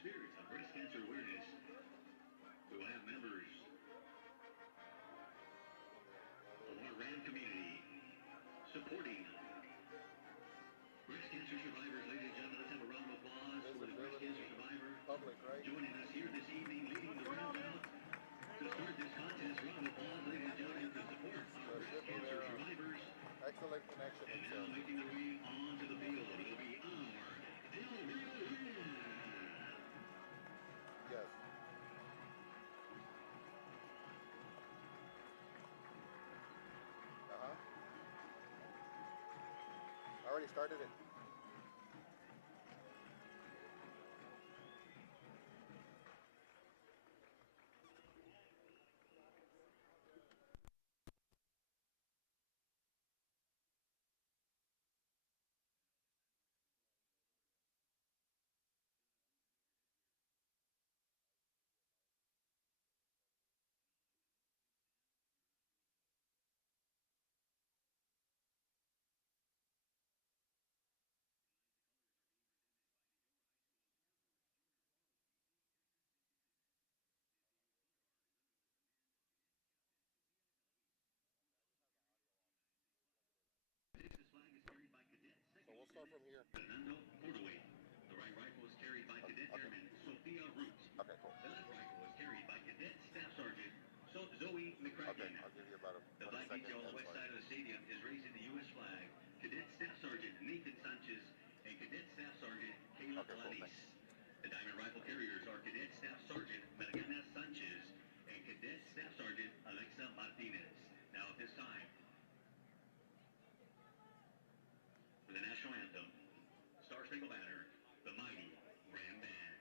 spirit of breast cancer awareness, we will have members of our RAM community supporting breast cancer survivors. Ladies and gentlemen, let's have a round of applause for the breast cancer survivor joining us here this evening, leading the round out to start this contest. Round of applause, ladies and gentlemen, to support our breast cancer survivors. Excellent connection. And now making their way onto the field will be our Yes. I already started it. So we'll start from here. Fernando Cordaway. The right rifle is carried by Cadet Airman Sophia Roots. Okay, cool. The left rifle is carried by Cadet Staff Sergeant Zoe McCracken. Okay, I'll give you about a The black detail on the west side of the stadium is raising the U.S. flag. Cadet Staff Sergeant Nathan Sanchez and Cadet Staff Sergeant Kayla Alanis. The diamond rifle carriers are Cadet Staff Sergeant Margana Sanchez and Cadet Staff Sergeant Alexa Martinez. Now at this time, for the national anthem, Star Spangled Banner, the mighty Ram Band.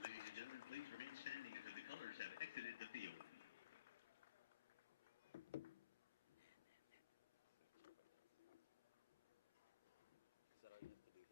Ladies and gentlemen, please remain standing until the colors have exited the field. Is that all you have to do here?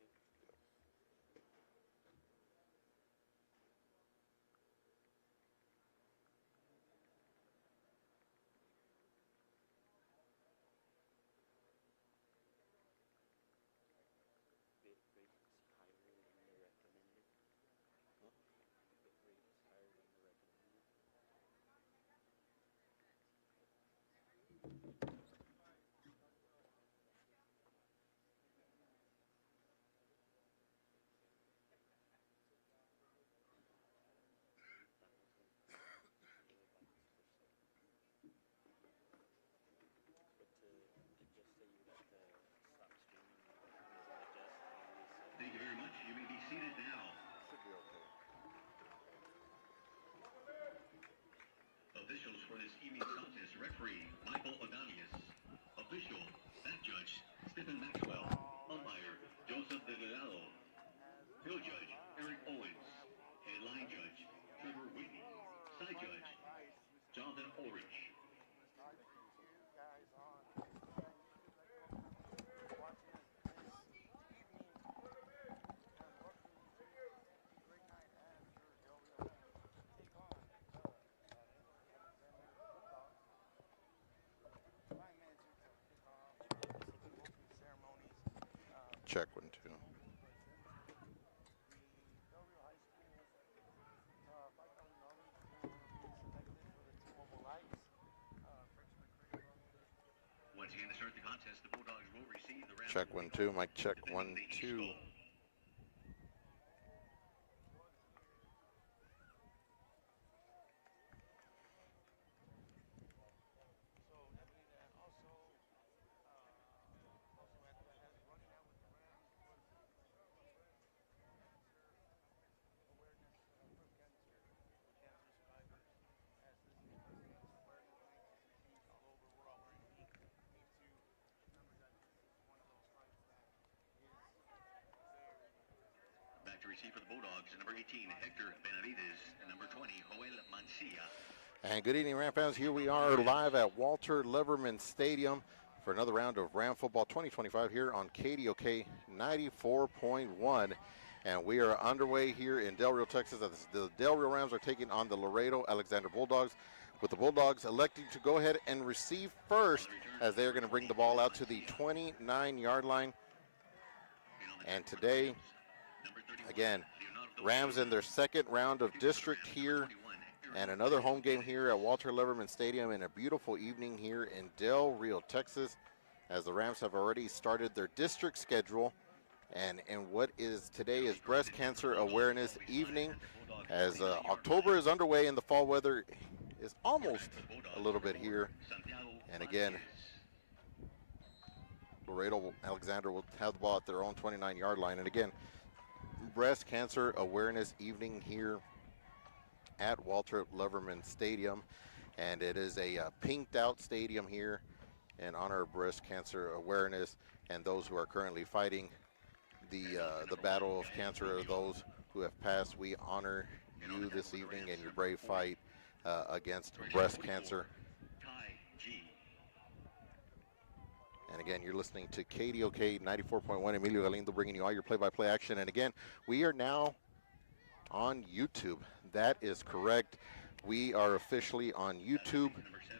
Bit rates higher than the recommended. Huh? Bit rates higher than the recommended. But to adjust it, you would have to stop streaming and adjust and reset. Thank you very much. You may be seated now. Should be okay. Officials for this evening's contest, referee Michael Adamius. Check 1, 2. Mic check 1, 2. Back to receive for the Bulldogs, number 18, Hector Benavides, and number 20, Joel Mancia. And good evening, Ram fans. Here we are live at Walter Leverman Stadium for another round of Ram Football 2025 here on KDOK 94.1. And we are underway here in Del Rio, Texas. As the Del Rio Rams are taking on the Laredo Alexander Bulldogs, with the Bulldogs electing to go ahead and receive first as they are going to bring the ball out to the 29-yard line. And today, again, Rams in their second round of district here, and another home game here at Walter Leverman Stadium in a beautiful evening here in Del Rio, Texas, as the Rams have already started their district schedule. And what is today is Breast Cancer Awareness Evening, as October is underway and the fall weather is almost a little bit here. And again, Laredo Alexander will have the ball at their own 29-yard line. And again, Breast Cancer Awareness Evening here at Walter Leverman Stadium, and it is a pinked out stadium here in honor of breast cancer awareness and those who are currently fighting the battle of cancer, or those who have passed. We honor you this evening in your brave fight against breast cancer. And again, you're listening to KDOK 94.1, Emilio Galindo bringing you all your play-by-play action. And again, we are now on YouTube. That is correct. We are officially on YouTube.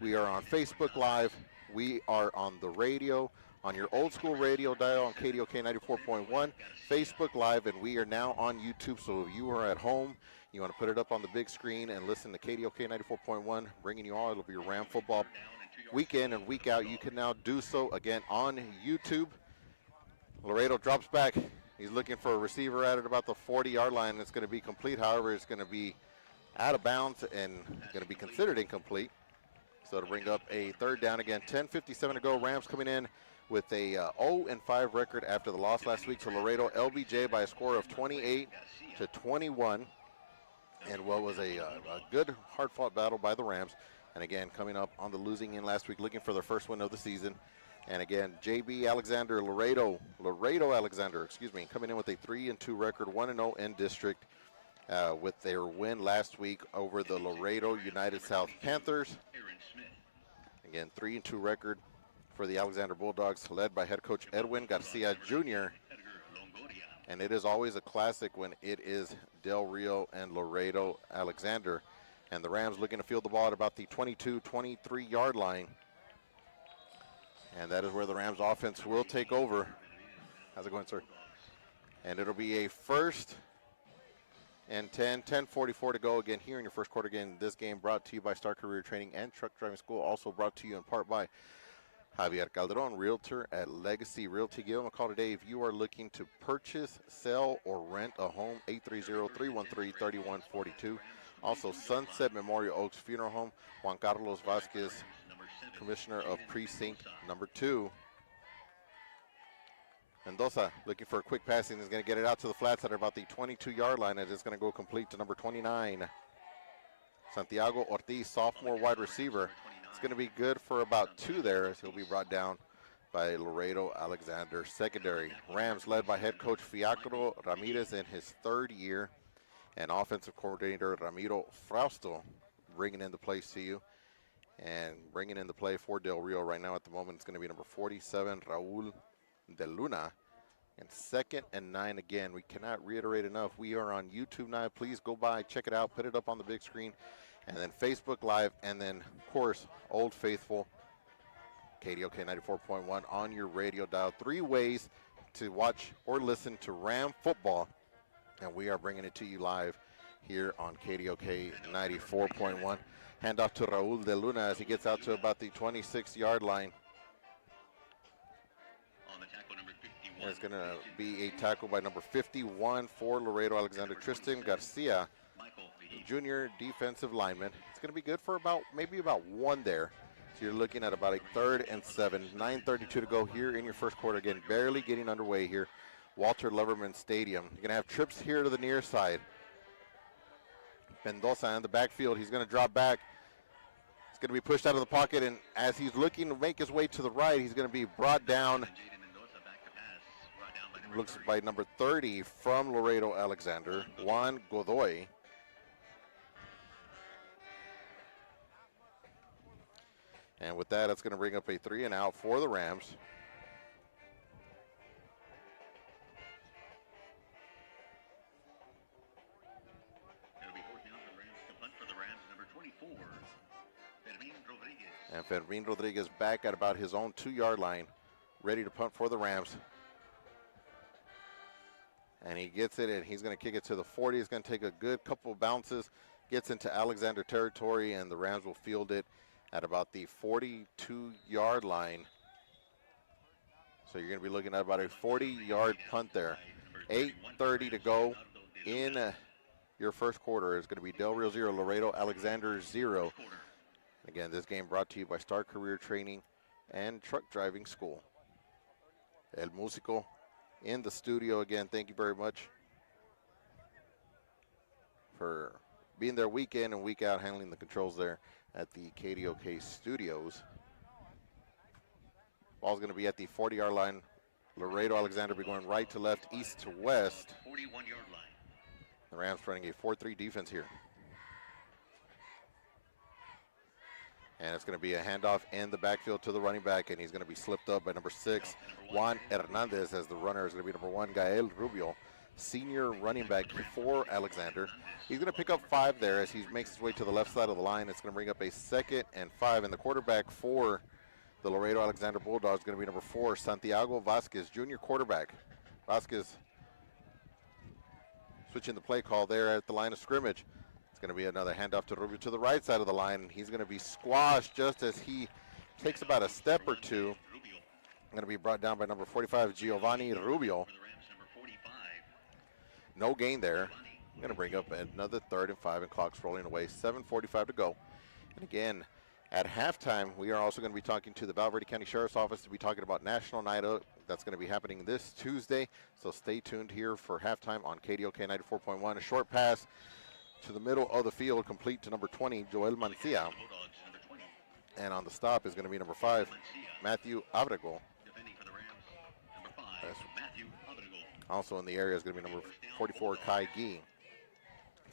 We are on Facebook Live. We are on the radio, on your old school radio dial on KDOK 94.1, Facebook Live, and we are now on YouTube. So if you are at home, you want to put it up on the big screen and listen to KDOK 94.1, bringing you all of your Ram football week in and week out. You can now do so again on YouTube. Laredo drops back. He's looking for a receiver at about the 40-yard line. It's going to be complete. However, it's going to be out of bounds and going to be considered incomplete. So to bring up a third down again. 10:57 to go. Rams coming in with a 0-5 record after the loss last week to Laredo LBJ by a score of 28-21. And what was a good, hard-fought battle by the Rams. And again, coming up on the losing end last week, looking for their first win of the season. And again, JB Alexander, Laredo Alexander, coming in with a 3-2 record, 1-0 in district, with their win last week over the Laredo United South Panthers. Again, 3-2 record for the Alexander Bulldogs, led by head coach Edwin Garcia Jr. And it is always a classic when it is Del Rio and Laredo Alexander. And the Rams looking to field the ball at about the 22-23-yard line. And that is where the Rams offense will take over. How's it going, sir? And it'll be a 1st and 10, 10:44 to go again here in your first quarter. Again, this game brought to you by Star Career Training and Truck Driving School. Also brought to you in part by Javier Calderon, Realtor at Legacy Realty. Give them a call today if you are looking to purchase, sell, or rent a home. 830-313-3142. Also, Sunset Memorial Oaks Funeral Home. Juan Carlos Vasquez, Commissioner of Precinct number 2. Mendoza looking for a quick passing. Is going to get it out to the flats at about the 22-yard line. It is going to go complete to number 29. Santiago Ortiz, sophomore wide receiver. It's going to be good for about 2 there, as he'll be brought down by Laredo Alexander secondary. Rams led by head coach Fiacro Ramirez in his 3rd year, and offensive coordinator Ramiro Frausto bringing in the plays to you. And bringing in the play for Del Rio right now at the moment, it's going to be number 47, Raul De Luna. And 2nd and 9 again. We cannot reiterate enough. We are on YouTube now. Please go by, check it out, put it up on the big screen. And then Facebook Live, and then, of course, Old Faithful, KDOK 94.1 on your radio dial. 3 ways to watch or listen to Ram football. And we are bringing it to you live here on KDOK 94.1. Handoff to Raul De Luna as he gets out to about the 26-yard line. On the tackle, number 15, And it's going to be a tackle by number 51 for Laredo Alexander, Tristan Garcia, junior defensive lineman. It's going to be good for maybe about one there. So you're looking at about a 3rd and 7, 9:32 to go here in your first quarter. Again, barely getting underway here. Walter Leverman Stadium. You're going to have trips here to the near side. Mendoza in the backfield. He's going to drop back. He's going to be pushed out of the pocket, and as he's looking to make his way to the right, he's going to be brought down. Looks by number 30 from Laredo Alexander, Juan Godoy. And with that, it's going to bring up a 3 and out for the Rams. It'll be 4th down for the Rams. To punt for the Rams, number 24, Fermin Rodriguez. And Fermin Rodriguez back at about his own 2-yard line, ready to punt for the Rams. And he gets it, and he's going to kick it to the 40. He's going to take a good couple of bounces, gets into Alexander territory, and the Rams will field it at about the 42-yard line. So you're going to be looking at about a 40-yard punt there. 8:30 to go in your first quarter. Is going to be Del Rio 0, Laredo Alexander 0. Again, this game brought to you by Star Career Training and Truck Driving School. El Músico in the studio again. Thank you very much for being there week in and week out, handling the controls there at the KDOK studios. Ball's going to be at the 40-yard line. Laredo Alexander be going right to left, east to west. 41-yard line. The Rams running a 4-3 defense here. And it's going to be a handoff in the backfield to the running back, and he's going to be slipped up by number 6, Juan Hernandez, as the runner is going to be number 1, Gael Rubio, senior running back for Alexander. He's going to pick up 5 there as he makes his way to the left side of the line. It's going to bring up a 2nd and 5, and the quarterback for the Laredo Alexander Bulldogs is going to be number 4, Santiago Vasquez, junior quarterback. Vasquez switching the play call there at the line of scrimmage. It's going to be another handoff to Rubio to the right side of the line, and he's going to be squashed just as he takes about a step or two. Going to be brought down by number 45, Giovanni Rubio. No gain there. Going to bring up another 3rd and 5, and clock's rolling away. 7:45 to go. And again, at halftime, we are also going to be talking to the Val Verde County Sheriff's Office to be talking about National Night Out. That's going to be happening this Tuesday. So stay tuned here for halftime on KDOK 94.1. A short pass to the middle of the field, complete to number 20, Joel Mancia. And on the stop is going to be number 5, Matthew Abrego. Also in the area is going to be number 44, Kai Gee.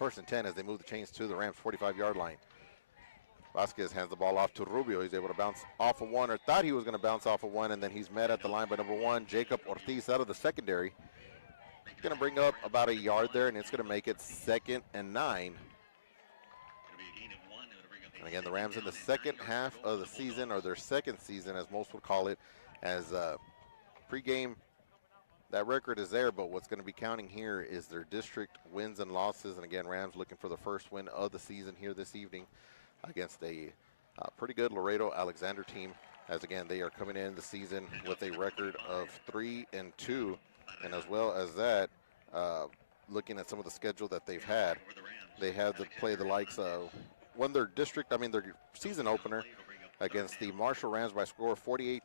1st and 10 as they move the chains to the Rams' 45-yard line. Vasquez hands the ball off to Rubio. He's able to bounce off of 1, or thought he was going to bounce off of 1, and then he's met at the line by number 1, Jacob Ortiz out of the secondary. He's going to bring up about a yard there, and it's going to make it 2nd and 9. And again, the Rams in the second half of the season, or their second season, as most would call it, as pregame. That record is there, but what's going to be counting here is their district wins and losses. And again, Rams looking for the first win of the season here this evening against a pretty good Laredo Alexander team. As again, they are coming in the season with a record of 3-2. And as well as that, looking at some of the schedule that they've had, they had to play the likes of, won their their season opener against the Marshall Rams by a score of 48-14.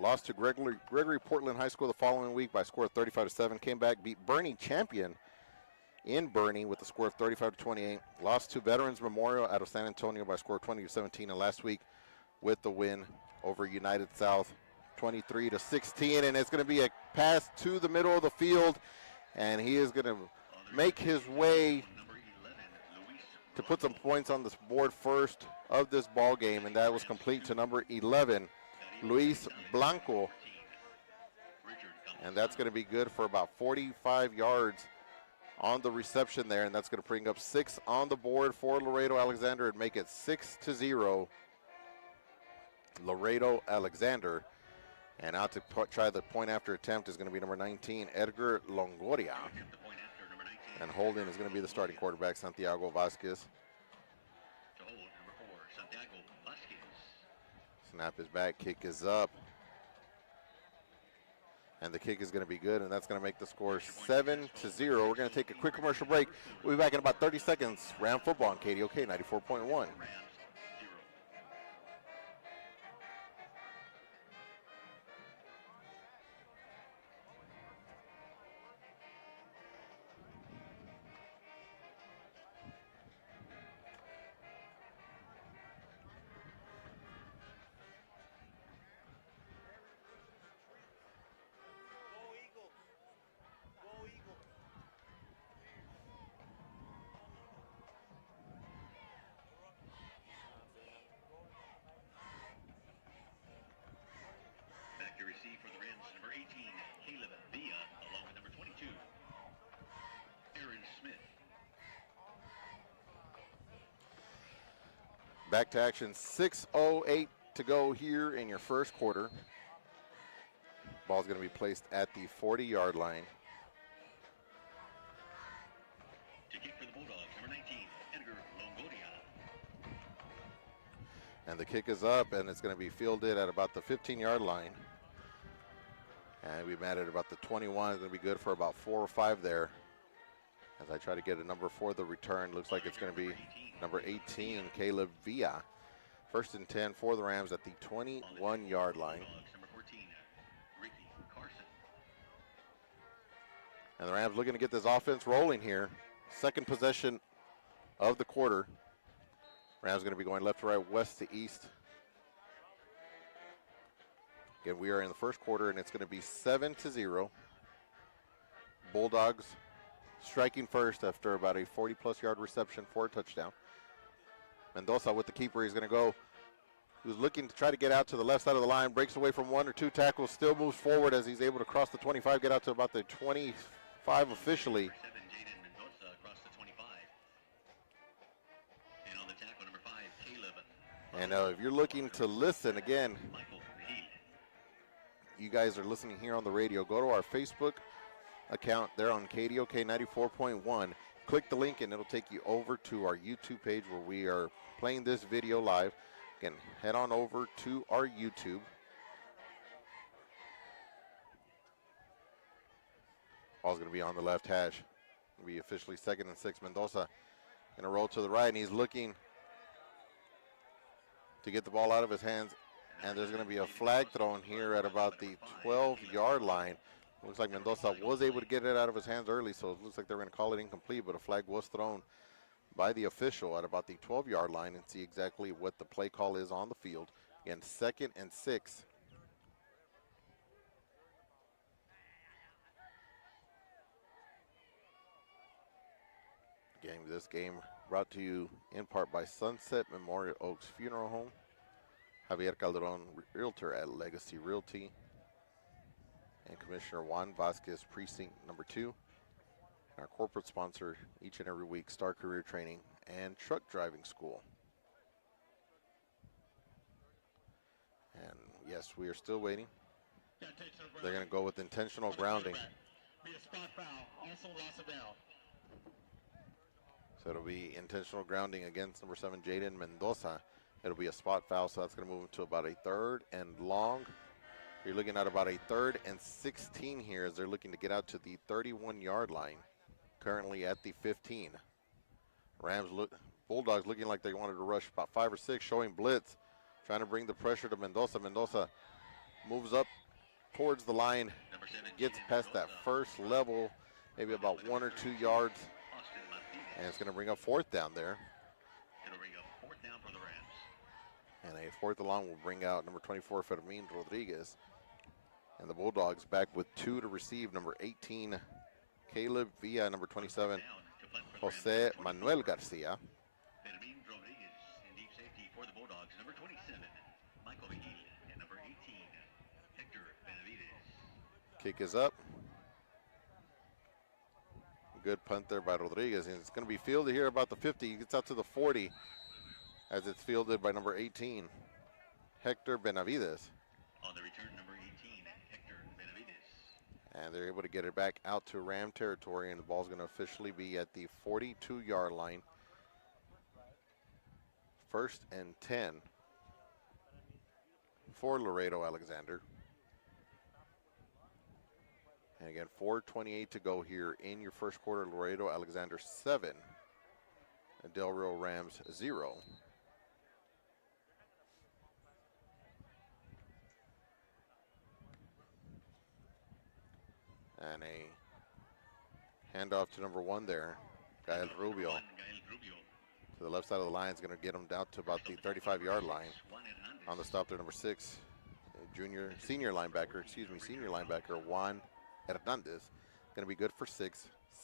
Lost to Gregory Portland High School the following week by a score of 35-7. Came back, beat Bernie Champion in Bernie with a score of 35-28. Lost to Veterans Memorial out of San Antonio by a score of 20-17. And last week with the win over United South, 23-16. And it's going to be a pass to the middle of the field. And he is going to make his way to put some points on this board first of this ball game, and that was complete to number 11, Luis Blanco. And that's going to be good for about 45 yards on the reception there, and that's going to bring up 6 on the board for Laredo Alexander and make it 6-0 Laredo Alexander. And out to try the point after attempt is going to be number 19, Edgar Longoria. And holding is going to be the starting quarterback, Santiago Vasquez. Snap is back, kick is up. And the kick is going to be good, and that's going to make the score 7-0. We're going to take a quick commercial break. We'll be back in about 30 seconds. Ram football on KDOK 94.1. Back to receive for the Rams, number 18, Caleb Villa, along with number 22, Aaron Smith. Back to action, 6:08 to go here in your first quarter. Ball's going to be placed at the 40-yard line. To kick for the Bulldogs, number 19, Edgar Longoria. And the kick is up, and it's going to be fielded at about the 15-yard line. And we met at about the 21. It's going to be good for about 4 or 5 there. As I try to get a number for the return, looks like it's going to be number 18, Caleb Villa. First and 10 for the Rams at the 21-yard line. Number 14, Ricky Carson. And the Rams looking to get this offense rolling here. Second possession of the quarter. Rams going to be going left to right, west to east. Again, we are in the first quarter, and it's going to be 7-0. Bulldogs striking first after about a 40-plus yard reception for a touchdown. Mendoza with the keeper. He's going to go. He was looking to try to get out to the left side of the line, breaks away from 1 or 2 tackles, still moves forward as he's able to cross the 25, get out to about the 25 officially. Number 7, Jaden Mendoza across the 25. And on the tackle, number 5, Caleb. And if you're looking to listen, again, Michael Hill. you guys are listening here on the radio, go to our Facebook account there on KDOK 94.1. Click the link and it'll take you over to our YouTube page where we are playing this video live. Again, head on over to our YouTube. Ball's going to be on the left hash. It'll be officially 2nd and 6. Mendoza going to roll to the right, and he's looking to get the ball out of his hands. And there's going to be a flag thrown here at about the 12-yard line. Looks like Mendoza was able to get it out of his hands early, so it looks like they're going to call it incomplete, but a flag was thrown by the official at about the 12-yard line, and see exactly what the play call is on the field. Again, 2nd and 6. This game brought to you in part by Sunset Memorial Oaks Funeral Home, Javier Calderon, Realtor at Legacy Realty, and Commissioner Juan Vasquez, Precinct number 2. Our corporate sponsor each and every week, Star Career Training and Truck Driving School. And yes, we are still waiting. They're going to go with intentional grounding. Be a spot foul, also loss of down. So it'll be intentional grounding against number 7, Jaden Mendoza. It'll be a spot foul, so that's going to move to about a 3rd and long. You're looking at about a 3rd and 16 here as they're looking to get out to the 31-yard line, currently at the 15. Bulldogs looking like they wanted to rush about 5 or 6, showing blitz, trying to bring the pressure to Mendoza. Mendoza moves up towards the line, gets past that first level, maybe about 1 or 2 yards. And it's going to bring up 4th down there. It'll bring up 4th down for the Rams. And a 4th and long will bring out number 24, Fermin Rodriguez. And the Bulldogs back with 2 to receive. Number 18, Caleb Villa. Number 27, Jose Manuel Garcia. Fermin Rodriguez in deep safety for the Bulldogs. Number 27, Michael Hill. And number 18, Hector Benavides. Kick is up. Good punt there by Rodriguez, and it's going to be fielded here about the 50. He gets out to the 40 as it's fielded by number 18, Hector Benavides. On the return, number 18, Hector Benavides. And they're able to get it back out to Ram territory, and the ball's going to officially be at the 42-yard line. 1st and 10 for Laredo Alexander. And again, 4:28 to go here in your first quarter. Laredo Alexander 7, Del Rio Rams 0. And a handoff to number 1 there, Gael Rubio. To the left side of the line is going to get him down to about the 35-yard line. On the stop there, number 6, senior linebacker, Juan Hernandez. Going to be good for 6,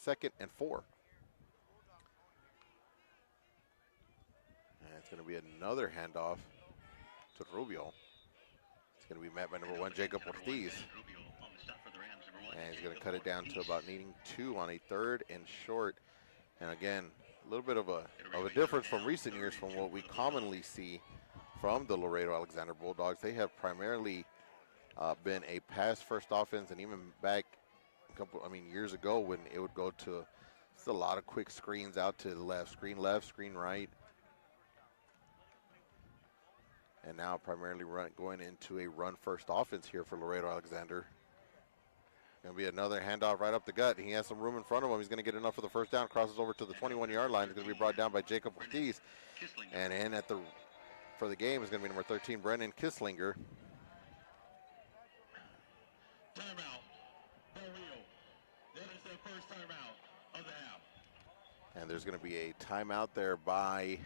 2nd and 4. And it's going to be another handoff to Rubio. It's going to be met by number 1, Jacob Ortiz. And he's going to cut it down to about needing 2 on a 3rd and short. And again, a little bit of a difference from recent years from what we commonly see from the Laredo Alexander Bulldogs. They have primarily been a pass-first offense, and even back years ago when it would go to just a lot of quick screens out to the left, screen right. And now primarily going into a run-first offense here for Laredo Alexander. Going to be another handoff right up the gut. He has some room in front of him. He's going to get enough for the first down. Crosses over to the 21-yard line. It's going to be brought down by Jacob Ortiz. And in for the game is going to be number 13, Brennan Kisslinger. Timeout. Del Rio. That is their first timeout of the half. And there's going to be a timeout there by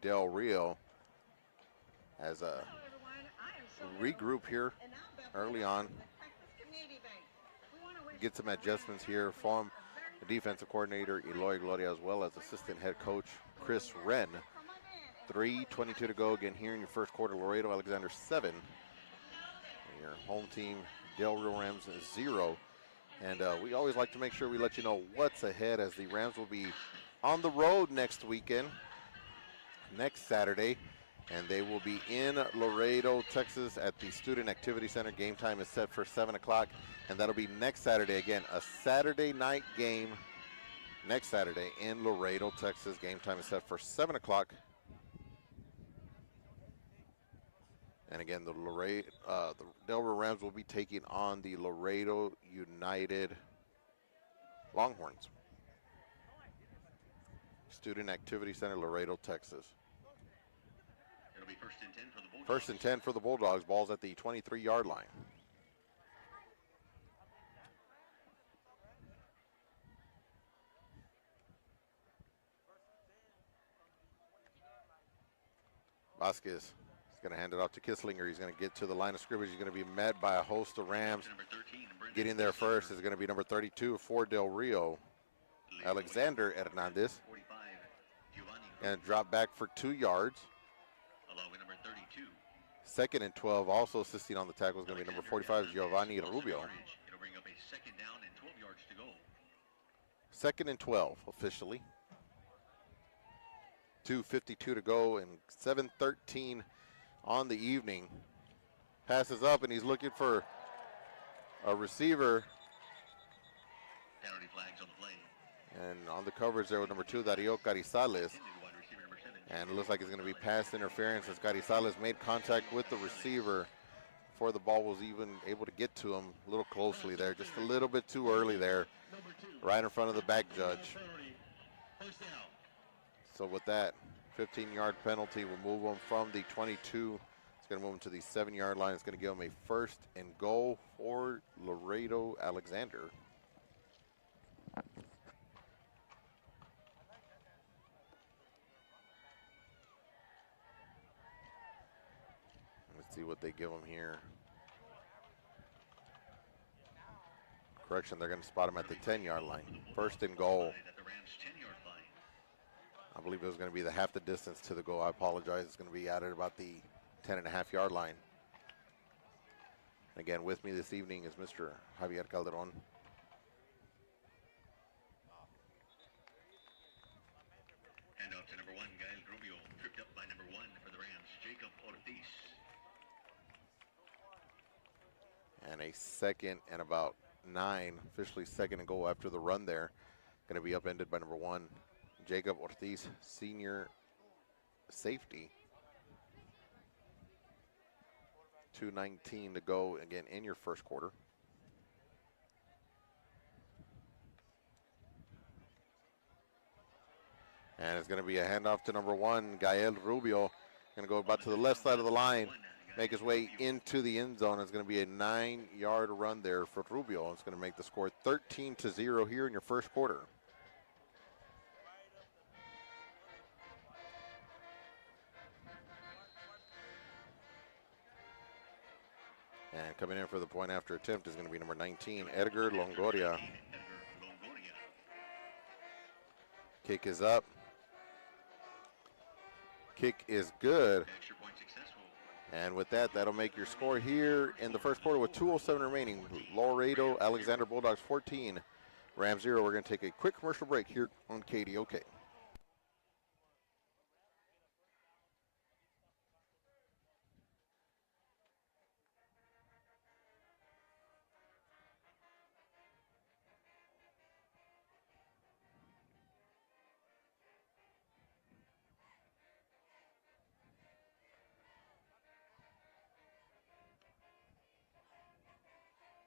Del Rio as a regroup here early on. Get some adjustments here from the defensive coordinator Eloy Gloria, as well as assistant head coach Chris Wren. 3:22 to go again here in your first quarter. Laredo Alexander 7. Your home team Del Rio Rams 0. And we always like to make sure we let you know what's ahead, as the Rams will be on the road next weekend, next Saturday. And they will be in Laredo, Texas at the Student Activity Center. Game time is set for 7 o'clock, and that'll be next Saturday. Again, a Saturday night game next Saturday in Laredo, Texas. Game time is set for 7 o'clock. And again, the Del Rio Rams will be taking on the Laredo United Longhorns. Student Activity Center, Laredo, Texas. It'll be first and 10 for the Bulldogs. First and 10 for the Bulldogs. Ball's at the 23-yard line. Vasquez is going to hand it off to Kisslinger. He's going to get to the line of scrimmage. He's going to be met by a host of Rams. Getting there first is going to be number 32 for Del Rio, Alexander Hernandez. And drop back for 2 yards. Second and 12, also assisting on the tackle is going to be number 45, Giovanni Rubio. It'll bring up a second down and 12 yards to go. Second and 12 officially. 2:52 to go and 7:13 on the evening. Passes up and he's looking for a receiver. Penalty flags on the play. And on the coverage there with number 2, Dario Carizales. And it looks like it's going to be pass interference as Carizales made contact with the receiver before the ball was even able to get to him. A little closely there, just a little bit too early there, right in front of the back judge. So with that, 15-yard penalty will move him from the 22. It's going to move him to the 7-yard line. It's going to give him a first and goal for Laredo Alexander. Let's see what they give him here. Correction, they're going to spot him at the 10-yard line. First and goal. I believe it was going to be half the distance to the goal. I apologize. It's going to be out at about the 10.5-yard line. Again, with me this evening is Mr. Javier Calderon. Handoff to number 1, Gael Rubio, tripped up by number 1 for the Rams, Jacob Ortiz. And a second and about 9, officially second and goal after the run there. Going to be upended by number 1, Jacob Ortiz, senior safety. 2:19 to go again in your first quarter. And it's going to be a handoff to number 1, Gael Rubio. Going to go about to the left side of the line, make his way into the end zone. It's going to be a 9-yard run there for Rubio. It's going to make the score 13-0 here in your first quarter. And coming in for the point after attempt is going to be number 19, Edgar Longoria. Kick is up. Kick is good. And with that, that'll make your score here in the first quarter with 2:07 remaining. Laredo Alexander Bulldogs 14, Rams 0. We're going to take a quick commercial break here on KDOK.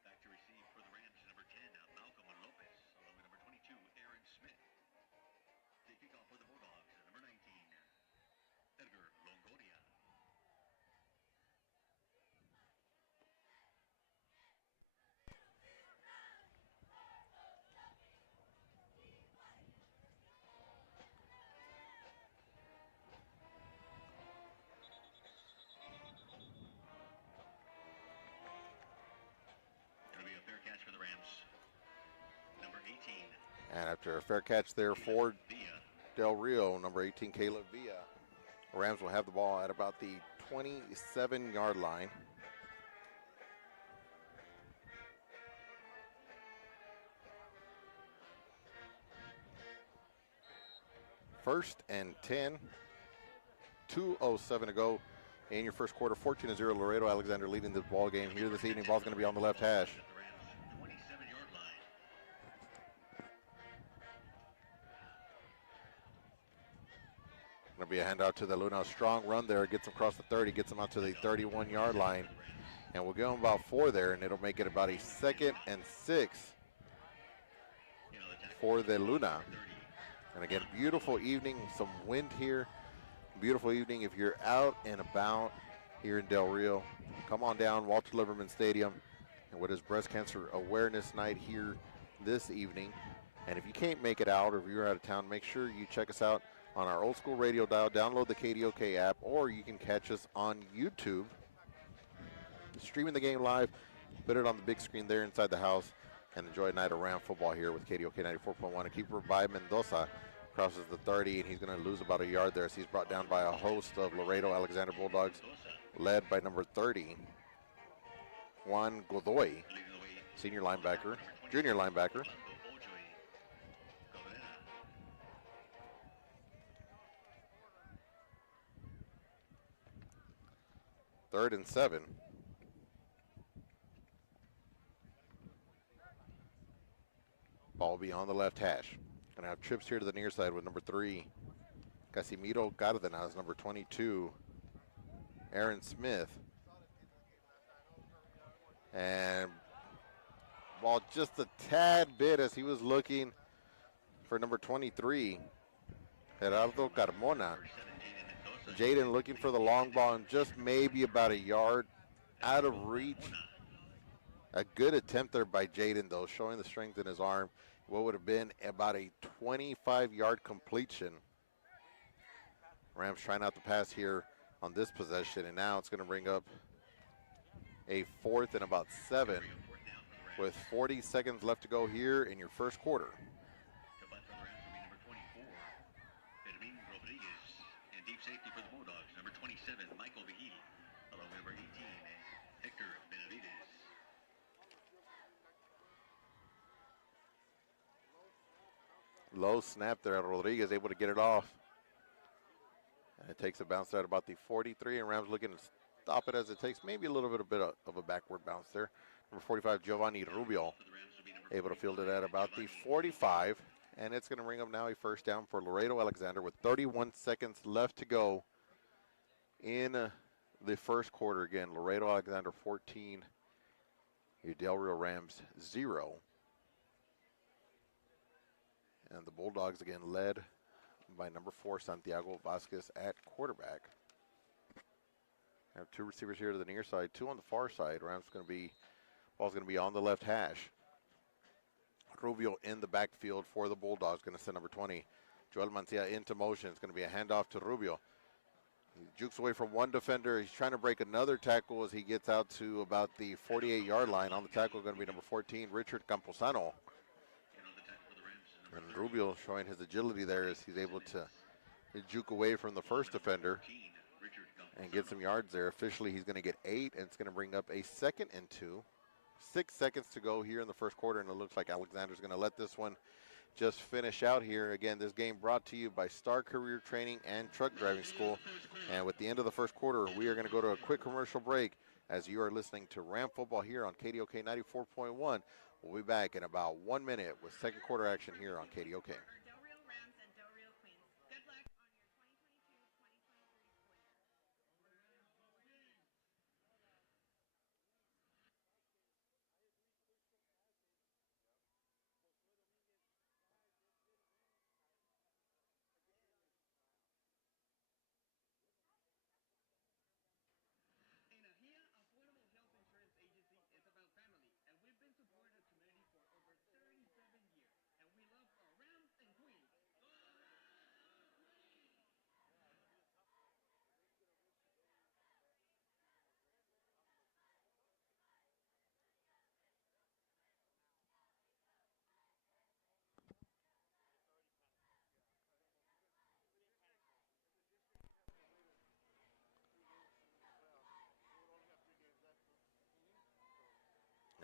Back to receive for the Rams, number 10, Malcolm Lopez, along with number 22, Aaron Smith. They kick off for the Bulldogs, number 19, Edgar Longoria. It'll be a fair catch for the Rams. Number 18. And after a fair catch there for Del Rio, number 18, Caleb Villa. Rams will have the ball at about the 27-yard line. First and 10, 2:07 to go in your first quarter. 14-0 Laredo Alexander leading the ball game here this evening. Ball's going to be on the left hash. The Rams' 27-yard line. Going to be a handout to the Luna. Strong run there. Gets him across the 30. Gets him out to the 31-yard line. And we'll give him about 4 there, and it'll make it about a 2nd and 6 for the Luna. And again, beautiful evening. Some wind here. Beautiful evening. If you're out and about here in Del Rio, come on down Walter Liverman Stadium and what is Breast Cancer Awareness Night here this evening. And if you can't make it out or if you're out of town, make sure you check us out on our old school radio dial. Download the KDOK app, or you can catch us on YouTube. Streaming the game live, put it on the big screen there inside the house, and enjoy a night of Ram football here with KDOK 94.1. A keeper by Mendoza crosses the 30, and he's going to lose about a yard there as he's brought down by a host of Laredo Alexander Bulldogs, led by number 30, Juan Godoy, senior linebacker, junior linebacker. Third and 7. Ball will be on the left hash. Gonna have trips here to the near side with number 3, Casimiro Cardenas, number 22, Aaron Smith. And ball just a tad bit as he was looking for number 23, Gerardo Carmona. Jaden looking for the long ball and just maybe about a yard out of reach. A good attempt there by Jaden, though, showing the strength in his arm. What would have been about a 25-yard completion. Rams trying out the pass here on this possession, and now it's going to bring up a 4th and about 7 with 40 seconds left to go here in your first quarter. Safety for the Bulldogs, number 27, Michael Vigil, along with number 18, Hector Benavides. Low snap there. Rodriguez able to get it off. And it takes a bounce at about the 43, and Rams looking to stop it as it takes maybe a little bit of a backward bounce there. Number 45, Giovanni Rubio, able to field it at about the 45. And it's going to bring up now a first down for Laredo Alexander with 31 seconds left to go in the first quarter. Again, Laredo Alexander 14, your Del Rio Rams 0. And the Bulldogs again led by number 4, Santiago Vasquez at quarterback. Have 2 receivers here to the near side, 2 on the far side. Ball's going to be on the left hash. Rubio in the backfield for the Bulldogs, going to send number 20. Joel Mancia into motion. It's going to be a handoff to Rubio. He jukes away from one defender. He's trying to break another tackle as he gets out to about the 48-yard line. On the tackle going to be number 14, Richard Camposano. And Rubio showing his agility there as he's able to juke away from the first defender and get some yards there. Officially, he's going to get 8, and it's going to bring up a 2nd and 2. 6 seconds to go here in the first quarter, and it looks like Alexander's going to let this one just finish out here. Again, this game brought to you by Star Career Training and Truck Driving School. And with the end of the first quarter, we are going to go to a quick commercial break as you are listening to Ram Football here on KDOK 94.1. We'll be back in about 1 minute with second quarter action here on KDOK.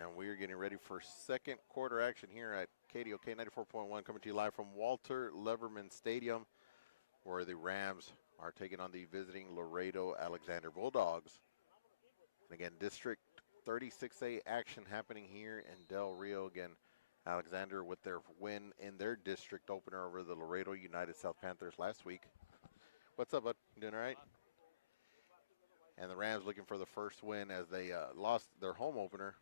And we are getting ready for second quarter action here at KDOK 94.1, coming to you live from Walter Leverman Stadium, where the Rams are taking on the visiting Laredo Alexander Bulldogs. And again, District 36A action happening here in Del Rio. Again, Alexander with their win in their district opener over the Laredo United South Panthers last week. What's up, bud? You doing all right? And the Rams looking for the first win as they lost their home opener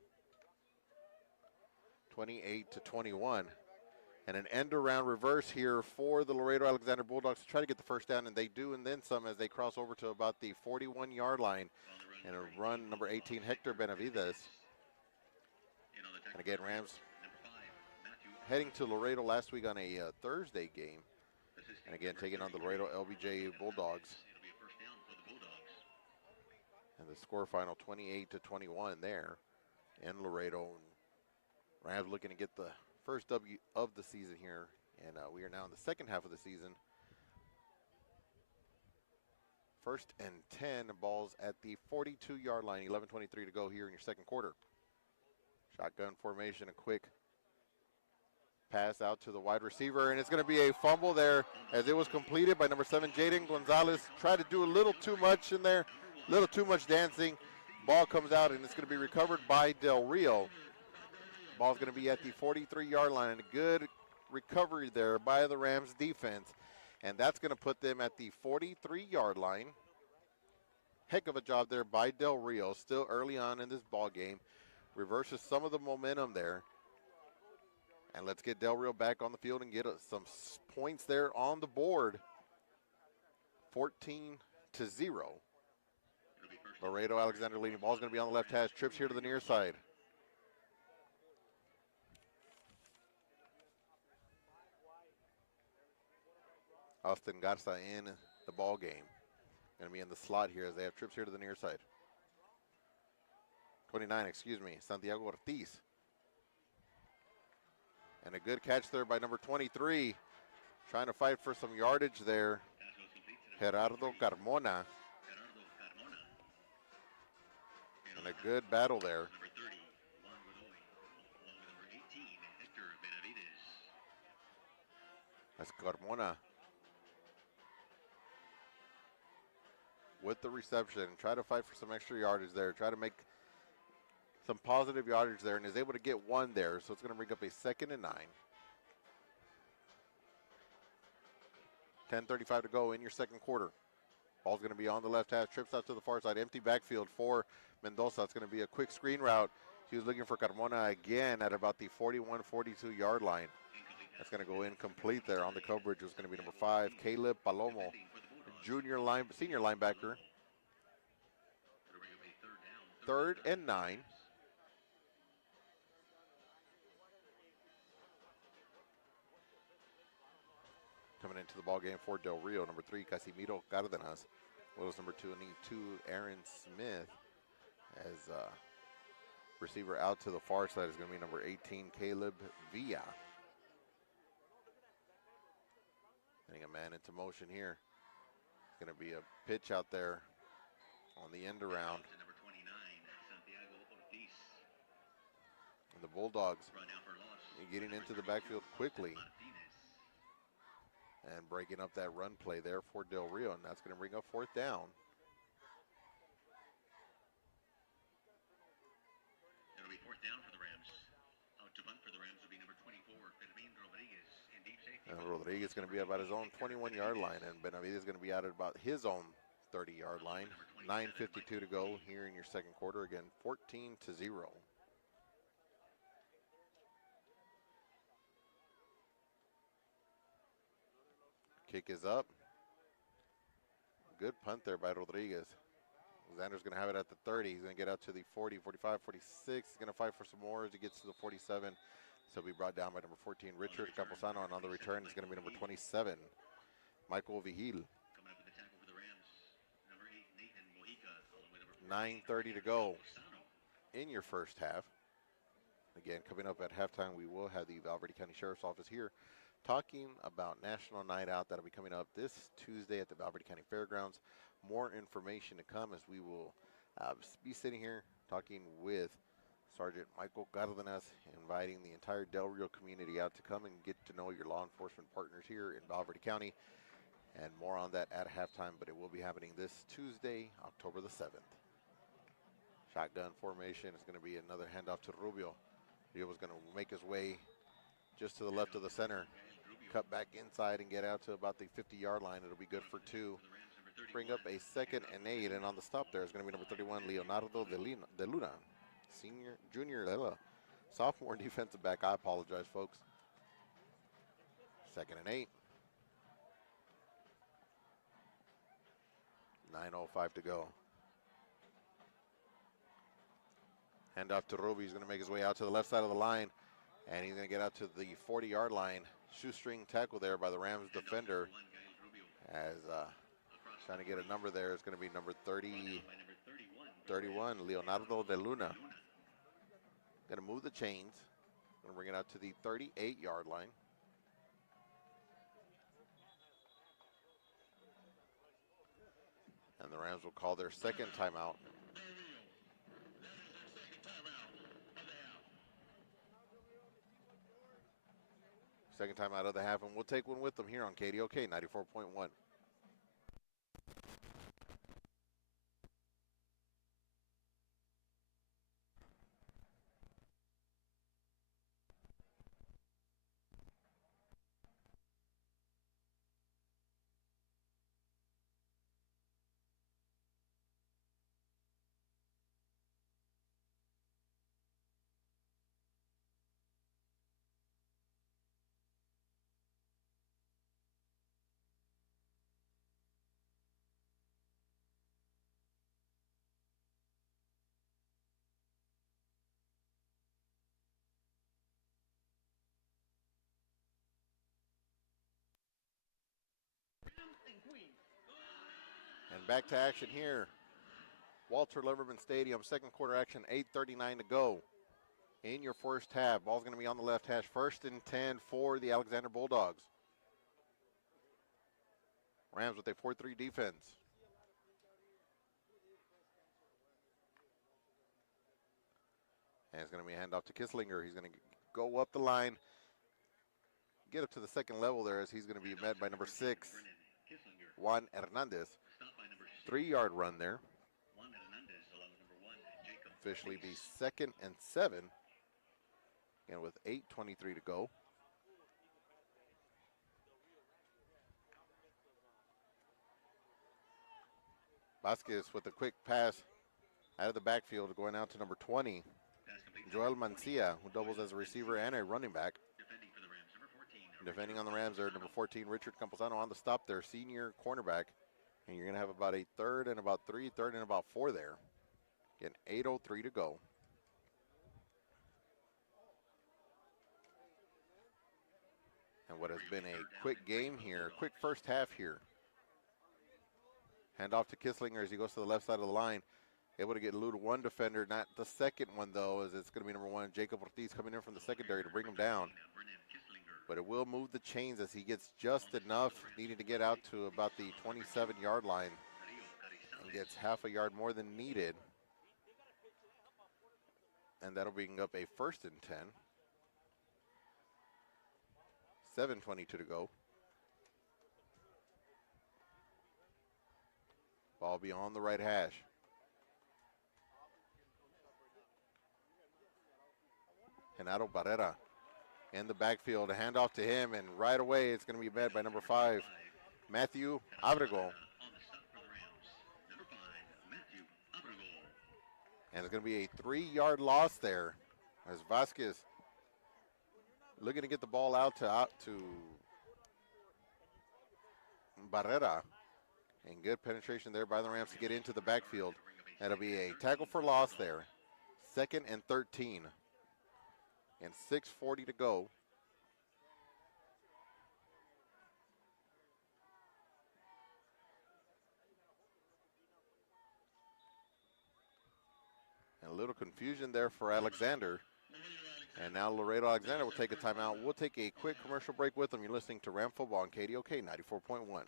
28-21. And an end around reverse here for the Laredo Alexander Bulldogs to try to get the first down, and they do, and then some as they cross over to about the 41-yard line and a run number 18, Hector Benavides. And again, Rams heading to Laredo last week on a Thursday game, and again taking on the Laredo LBJ Bulldogs. And the score final 28-21 there in Laredo. Rams looking to get the first W of the season here, and we are now in the second half of the season. First and 10, balls at the 42-yard line, 11:23 to go here in your second quarter. Shotgun formation, a quick pass out to the wide receiver, and it's going to be a fumble there as it was completed by number 7, Jaden Gonzalez. Tried to do a little too much in there, a little too much dancing. Ball comes out, and it's going to be recovered by Del Rio. Ball's going to be at the 43-yard line, and a good recovery there by the Rams defense. And that's going to put them at the 43-yard line. Heck of a job there by Del Rio, still early on in this ball game. Reverses some of the momentum there. And let's get Del Rio back on the field and get some points there on the board. 14-0. Laredo Alexander leading. Ball's going to be on the left hash. Trips here to the near side. Austin Garza in the ball game. Going to be in the slot here as they have trips here to the near side. 29, Santiago Ortiz. And a good catch there by number 23. Trying to fight for some yardage there. Gerardo Carmona. And a good battle there. That's Carmona with the reception. Try to fight for some extra yardage there. Try to make some positive yardage there, and is able to get one there. So it's going to bring up a 2nd and 9. 10:35 to go in your second quarter. Ball's going to be on the left hash. Trips out to the far side. Empty backfield for Mendoza. It's going to be a quick screen route. He was looking for Carmona again at about the 41-42 yard line. That's going to go incomplete there. On the coverage was going to be number 5, Caleb Palomo, senior linebacker. Third and 9. Coming into the ball game for Del Rio, number 3, Casimiro Cardenas. Willis, number 22, Aaron Smith. As receiver out to the far side is going to be number 18, Caleb Villa. Getting a man into motion here. It's going to be a pitch out there on the end around. And the Bulldogs getting into the backfield quickly and breaking up that run play there for Del Rio, and that's going to bring up 4th down. It'll be 4th down for the Rams. Out to bunt for the Rams will be number 24, Fermin Rodriguez, in deep safety. And Rodriguez is going to be about his own 21-yard line, and Benavidez is going to be out at about his own 30-yard line. 9:52 to go here in your second quarter. Again, 14-0. Kick is up. Good punt there by Rodriguez. Xander's going to have it at the 30. He's going to get out to the 40, 45, 46. He's going to fight for some more as he gets to the 47. So he'll be brought down by number 14, Richard Camposano. And on the return, it's going to be number 27, Michael Vigil. 9:30 to go in your first half. Again, coming up at halftime, we will have the Val Verde County Sheriff's Office here talking about National Night Out. That'll be coming up this Tuesday at the Val Verde County Fairgrounds. More information to come as we will be sitting here talking with Sergeant Michael Cardenas, inviting the entire Del Rio community out to come and get to know your law enforcement partners here in Val Verde County. And more on that at halftime, but it will be happening this Tuesday, October the 7th. Shotgun formation is going to be another handoff to Rubio. He was going to make his way just to the left of the center, cut back inside and get out to about the 50-yard line. It'll be good for 2. Bring up a 2nd and 8, and on the stop there is going to be number 31, Leonardo de Luna, sophomore defensive back. I apologize, folks. 2nd and 8. 9:05 to go. Hand off to Ruby. He's going to make his way out to the left side of the line, and he's going to get out to the 40-yard line. Shoestring tackle there by the Rams defender. As trying to get a number there is going to be number 31, Leonardo de Luna. Going to move the chains. Going to bring it out to the 38-yard line. And the Rams will call their second timeout. Second time out of the half, and we'll take one with them here on KDOK 94.1. And back to action here. Walter Leverman Stadium, second quarter action, 8:39 to go. In your first half, ball's going to be on the left hash. 1st and 10 for the Alexander Bulldogs. Rams with a 4-3 defense. And it's going to be a handoff to Kisslinger. He's going to go up the line, get up to the second level there as he's going to be met by number 6, Juan Hernandez. 3-yard run there. Officially be 2nd and 7. And with 8:23 to go. Vasquez with a quick pass out of the backfield going out to number 20, Joel Mancia, who doubles as a receiver and a running back. Defending on the Rams there, number 14, Richard Camposano on the stop there, senior cornerback. And you're going to have about a third and about 4 there. Again, 8:03 to go. And what has been a quick game here, quick first half here. Hand off to Kisslinger as he goes to the left side of the line. Able to get eluded one defender, not the second one though, as it's going to be number 1, Jacob Ortiz coming in from the secondary to bring him down. But it will move the chains as he gets just enough, needing to get out to about the 27-yard line and gets half a yard more than needed. And that'll bring up a 1st and 10. 7:22 to go. Ball beyond the right hash. Renato Barrera in the backfield, a handoff to him, and right away it's going to be met by number 5, Matthew Abrego. And it's going to be a 3-yard loss there as Vasquez looking to get the ball out to Barrera. And good penetration there by the Rams to get into the backfield. That'll be a tackle for loss there. 2nd and 13. And 6:40 to go. And a little confusion there for Alexander. And now Laredo Alexander will take a timeout. We'll take a quick commercial break with them. You're listening to Ram Football on KDOK 94.1.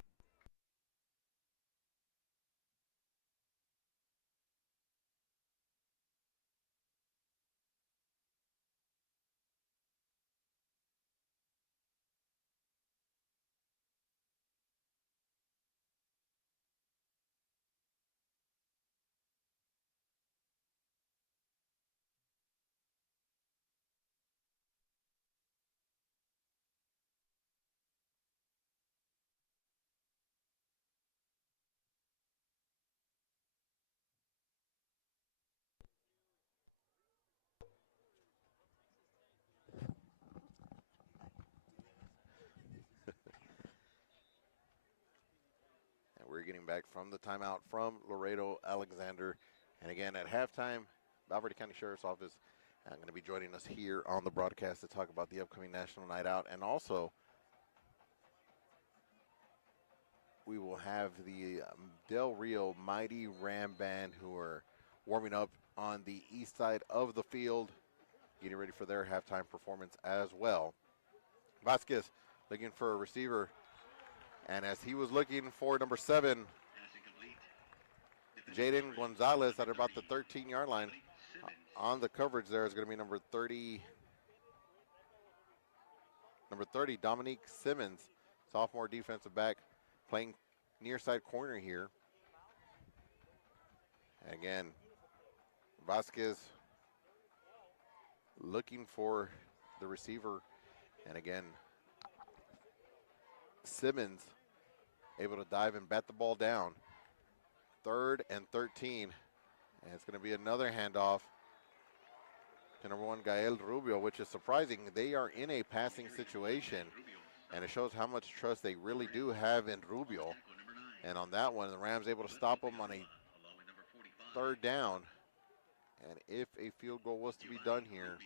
We're getting back from the timeout from Laredo Alexander. And again, at halftime, Valverde County Sheriff's Office going to be joining us here on the broadcast to talk about the upcoming National Night Out. And also, we will have the Del Rio Mighty Ram Band who are warming up on the east side of the field, getting ready for their halftime performance as well. Vasquez looking for a receiver. And as he was looking for number 7, Jaden Gonzalez at about the 13-yard line. On the coverage there is going to be number 30, Dominique Simmons, sophomore defensive back, playing near side corner here. Again, Vasquez looking for the receiver. And again, Simmons able to dive and bat the ball down. 3rd and 13. And it's going to be another handoff to number 1, Gael Rubio, which is surprising. They are in a passing situation, and it shows how much trust they really do have in Rubio. And on that one, the Rams able to stop him on a 3rd down. And if a field goal was to be done here,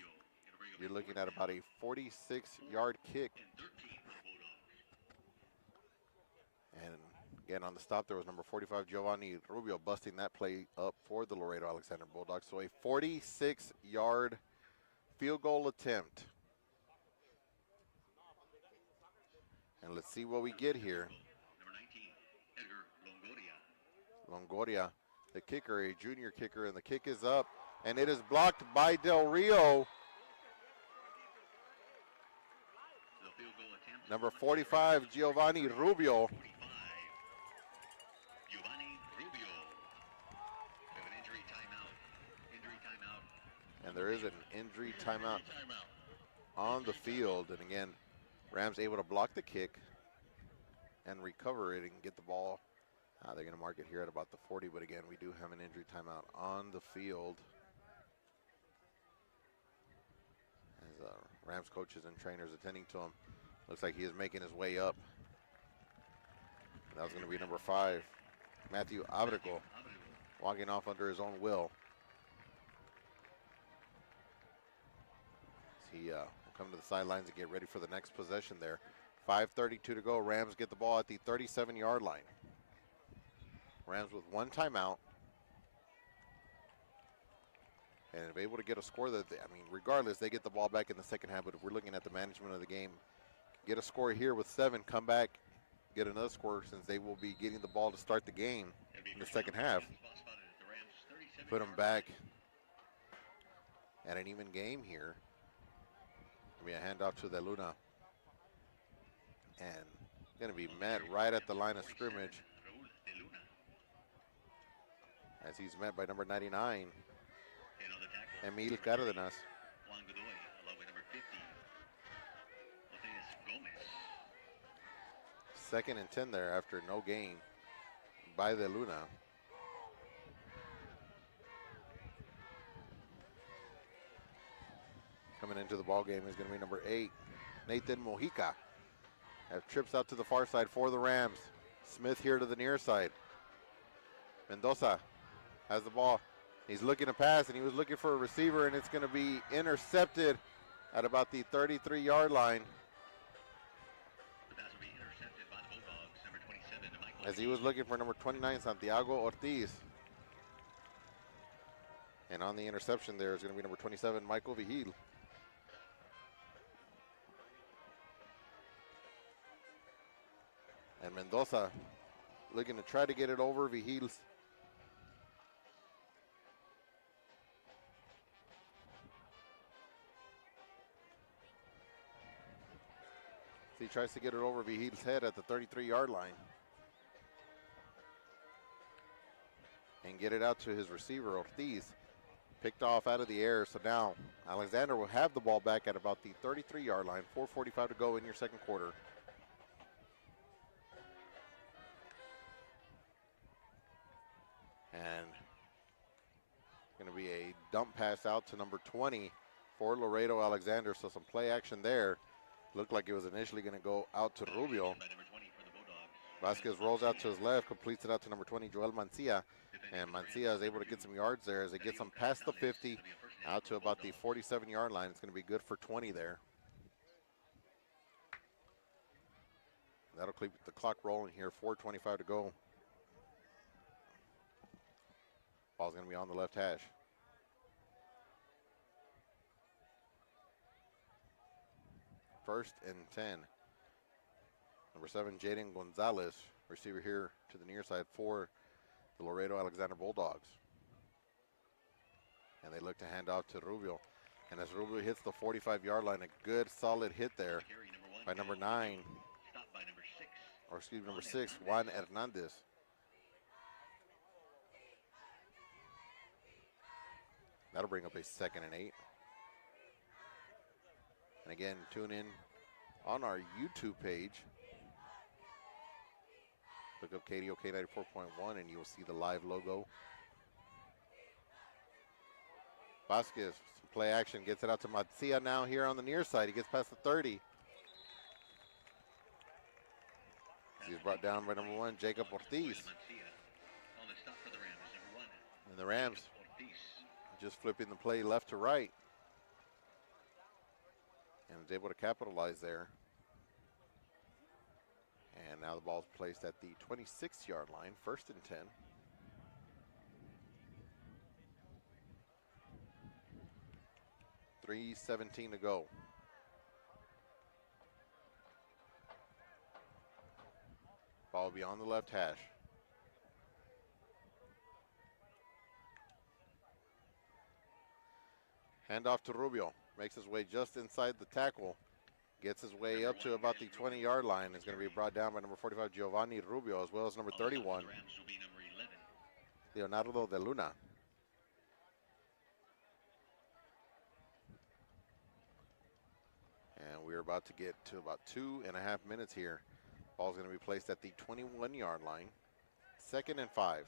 you're looking at about a 46-yard kick. And again, on the stop, there was number 45, Giovanni Rubio, busting that play up for the Laredo Alexander Bulldogs. So a 46-yard field goal attempt. And let's see what we get here. Longoria, the kicker, a junior kicker, and the kick is up. And it is blocked by Del Rio. Number 45, Giovanni Rubio. And there is an injury timeout on the field. And again, Rams able to block the kick and recover it and get the ball. They're going to mark it here at about the 40, but again, we do have an injury timeout on the field. As Rams coaches and trainers attending to him. Looks like he is making his way up. That was going to be number 5, Matthew Abrego, walking off under his own will. He will come to the sidelines and get ready for the next possession there. 5:32 to go. Rams get the ball at the 37-yard line. Rams with 1 timeout. And if able to get a score that, regardless, they get the ball back in the second half. But if we're looking at the management of the game, get a score here with 7, come back, get another score since they will be getting the ball to start the game in the second half. Put them back at an even game here. Give me a handoff to De Luna. And going to be met right at the line of scrimmage as he's met by number 99, Emil Cárdenas. Second and 10 there after no gain by De Luna. Coming into the ball game is going to be number 8, Nathan Mojica. Have trips out to the far side for the Rams. Smith here to the near side. Mendoza has the ball. He's looking to pass, and he was looking for a receiver, and it's going to be intercepted at about the 33-yard line. The pass will be intercepted by the Bulldogs. Number 27, Michael. As he was looking for number 29, Santiago Ortiz. And on the interception there is going to be number 27, Michael Vigil. And Mendoza looking to try to get it over Vigil. So he tries to get it over Vigil's head at the 33-yard line. And get it out to his receiver, Ortiz. Picked off out of the air. So now Alexander will have the ball back at about the 33-yard line. 4:45 to go in your second quarter. And going to be a dump pass out to number 20 for Laredo Alexander. So some play action there. Looked like it was initially going to go out to Rubio. Vasquez rolls out to his left, completes it out to number 20, Joel Mancia. And Mancia is able to get some yards there as they get some past the 50, out to about the 47-yard line. It's going to be good for 20 there. That'll keep the clock rolling here. 4:25 to go. Ball's going to be on the left hash. First and 10. Number 7, Jaden Gonzalez, receiver here to the near side for the Laredo Alexander Bulldogs. And they look to hand off to Rubio. And as Rubio hits the 45-yard line, a good solid hit there by number 9, or excuse me, number 6, Juan Hernandez. That'll bring up a 2nd and 8. And again, tune in on our YouTube page. Look up KDOK 94.1 and you will see the live logo. Vasquez, some play action, gets it out to Mancia now here on the near side. He gets past the 30. He's brought down by number 1, Jacob Ortiz. And the Rams just flipping the play left to right. And is able to capitalize there. And now the ball's placed at the 26-yard line, 1st and 10. .317 to go. Ball will be on the left hash. Handoff to Rubio. Makes his way just inside the tackle. Gets his way up to about the 20-yard line. Is going to be brought down by number 45, Giovanni Rubio, as well as number 31, Leonardo De Luna. And we're about to get to about 2.5 minutes here. Ball's going to be placed at the 21-yard line. 2nd and 5.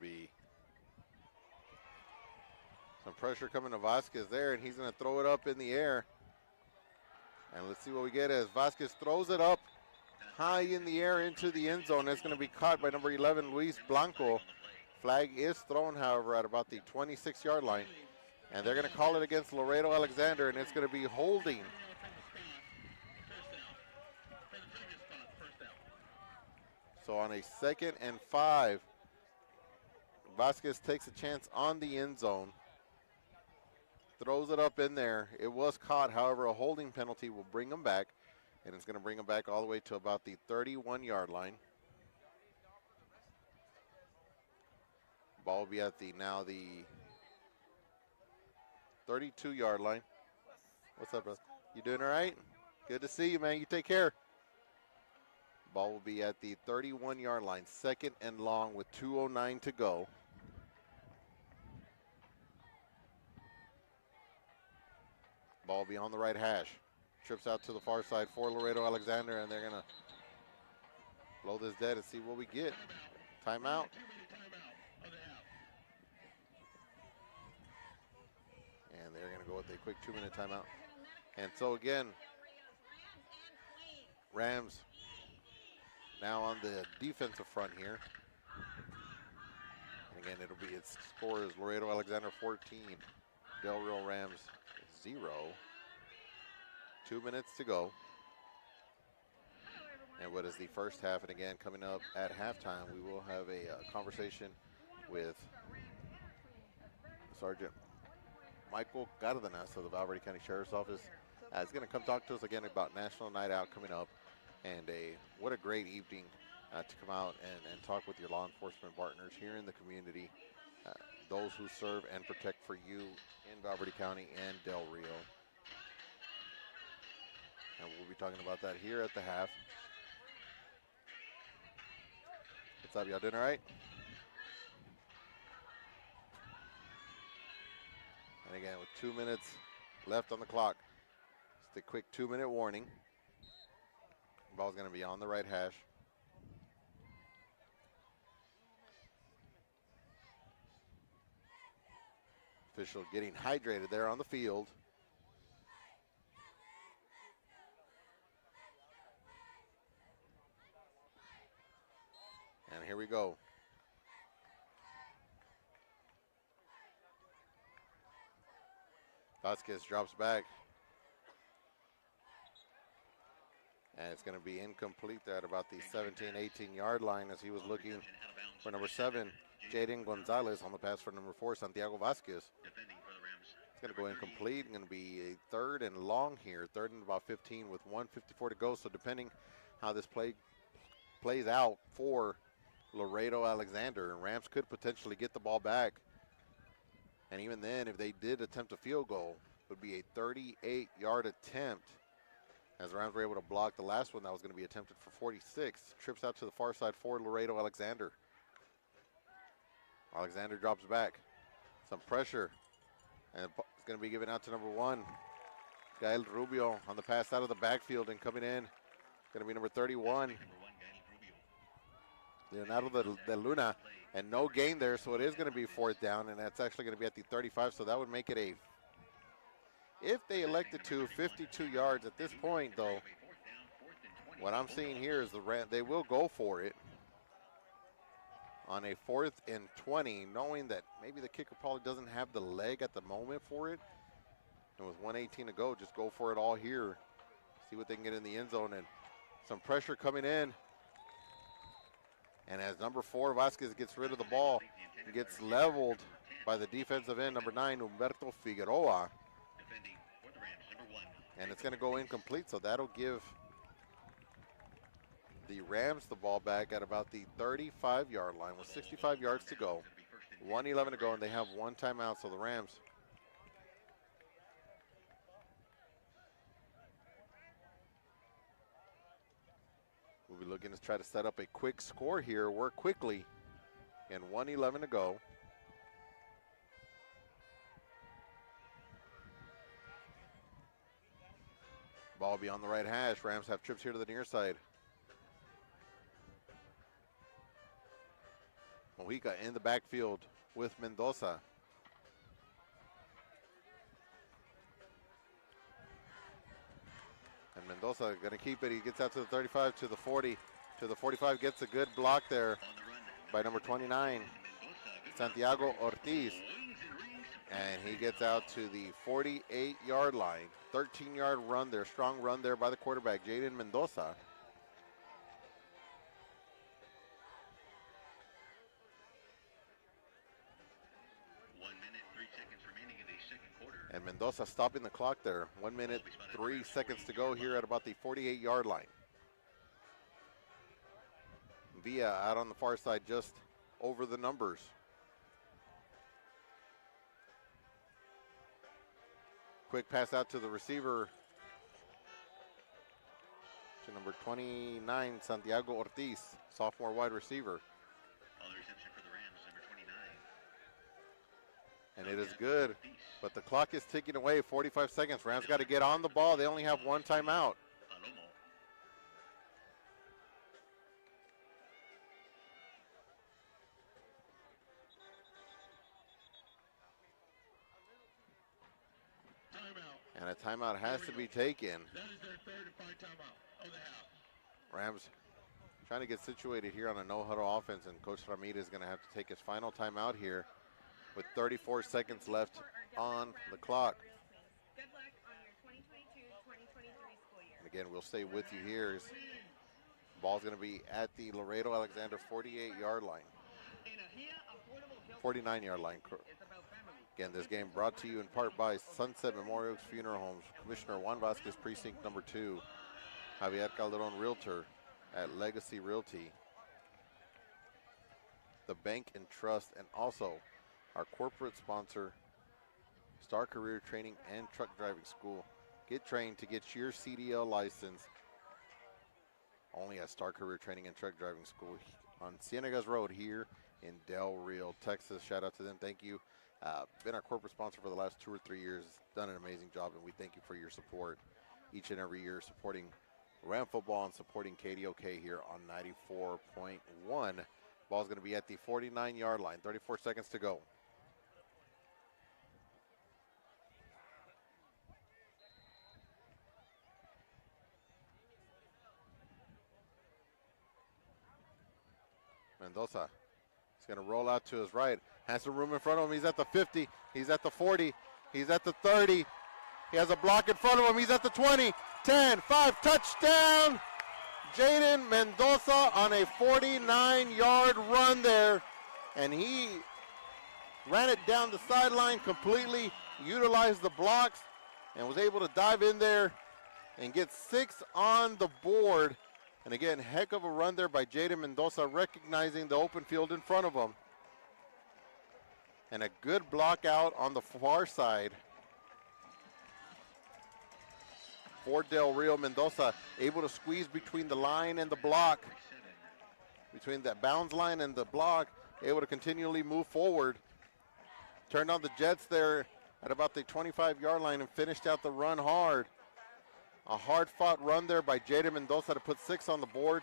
Be pressure coming to Vasquez there, and he's going to throw it up in the air. And let's see what we get as Vasquez throws it up high in the air into the end zone. It's going to be caught by number 11, Luis Blanco. Flag is thrown, however, at about the 26-yard line. And they're going to call it against Laredo Alexander, and it's going to be holding. So on a 2nd and 5, Vasquez takes a chance on the end zone. Throws it up in there. It was caught, however, a holding penalty will bring him back. And it's going to bring him back all the way to about the 31-yard line. Ball will be at the 32-yard line. What's up, brother? You doing all right? Good to see you, man. You take care. Ball will be at the 31-yard line. 2nd and long with 2:09 to go. Ball will be on the right hash. Trips out to the far side for Laredo Alexander, and they're going to blow this dead and see what we get. Timeout. And they're going to go with a quick 2-minute timeout. And so again, Rams now on the defensive front here. And again, its score is Laredo Alexander 14, Del Rio Rams 0. 2 minutes to go. And what is the first half? And again, coming up at halftime, we will have a conversation with Sergeant Michael Cardenas of the Val Verde County Sheriff's Office. He's going to come talk to us again about National Night Out coming up. And what a great evening to come out and talk with your law enforcement partners here in the community. Those who serve and protect for you in Val Verde County and Del Rio. And we'll be talking about that here at the half. What's up, y'all doing all right? And again, with 2 minutes left on the clock, just a quick 2-minute warning. Ball's going to be on the right hash. Official getting hydrated there on the field. And here we go. Vasquez drops back. And it's going to be incomplete there at about the 17, 18-yard line as he was looking for number 7, Jaden Gonzalez, on the pass for number 4, Santiago Vasquez. It's going to go incomplete. Going to be a 3rd and long here. 3rd and about 15 with 1:54 to go. So depending how this plays out for Laredo Alexander, Rams could potentially get the ball back. And even then, if they did attempt a field goal, it would be a 38-yard attempt. As the Rams were able to block the last one that was going to be attempted for 46. Trips out to the far side for Laredo Alexander. Alexander drops back. Some pressure. And it's going to be given out to number 1, Gael Rubio, on the pass out of the backfield, and coming in, going to be number 31, Leonardo de Luna, and no gain there, so it is going to be 4th down, and that's actually going to be at the 35, so that would make it a, if they elected to, 52 yards. At this point, though, what I'm seeing here is they will go for it on a 4th and 20, knowing that maybe the kicker probably doesn't have the leg at the moment for it. And with 1:18 to go, just go for it all here. See what they can get in the end zone, and some pressure coming in. And as number 4, Vasquez gets rid of the ball, and gets leveled by the defensive end, number 9, Humberto Figueroa. And it's going to go incomplete, so that'll give the Rams the ball back at about the 35-yard line with 65 yards to go. 1:11 to go, and they have 1 timeout, so the Rams will be looking to try to set up a quick score here, work quickly, and 1:11 to go. Ball will be on the right hash. Rams have trips here to the near side. Mojica in the backfield with Mendoza. And Mendoza going to keep it. He gets out to the 35, to the 40, to the 45. Gets a good block there by number 29, Santiago Ortiz. And he gets out to the 48-yard line. 13-yard run there. Strong run there by the quarterback, Jaden Mendoza. And Mendoza stopping the clock there. 1 minute, 3 seconds to go here at about the 48-yard line. Villa out on the far side, just over the numbers. Quick pass out to the receiver, to number 29, Santiago Ortiz, sophomore wide receiver. And it is good, but the clock is ticking away, 45 seconds. Rams got to get on the ball. They only have one timeout. And a timeout has to be taken. That is their third and final timeout of the half. Rams trying to get situated here on a no-huddle offense, and Coach Ramirez is going to have to take his final timeout here with 34 seconds left on the clock. Good luck on your 2022-2023 school year. And again, we'll stay with you here. Ball's going to be at the Laredo Alexander 48-yard line. 49-yard line. Again, this game brought to you in part by Sunset Memorial Funeral Homes, Commissioner Juan Vasquez, Precinct number 2, Javier Calderon, Realtor at Legacy Realty, the Bank and Trust, and also our corporate sponsor, Star Career Training and Truck Driving School. Get trained to get your CDL license only at Star Career Training and Truck Driving School on Cienegas Road here in Del Rio, Texas. Shout out to them. Thank you. Been our corporate sponsor for the last 2 or 3 years. Done an amazing job, and we thank you for your support each and every year, supporting Ram football and supporting KDOK here on 94.1. Ball's going to be at the 49-yard line. 34 seconds to go. Mendoza is going to roll out to his right. Has some room in front of him. He's at the 50. He's at the 40. He's at the 30. He has a block in front of him. He's at the 20. 10, 5, touchdown. Jaden Mendoza on a 49-yard run there. And he ran it down the sideline completely, utilized the blocks, and was able to dive in there and get 6 on the board. And again, heck of a run there by Jaden Mendoza, recognizing the open field in front of him. And a good block out on the far side for Del Rio. Mendoza able to squeeze between the line and the block, between that bounds line and the block, able to continually move forward. Turned on the Jets there at about the 25-yard line and finished out the run hard. A hard-fought run there by Jaden Mendoza to put 6 on the board.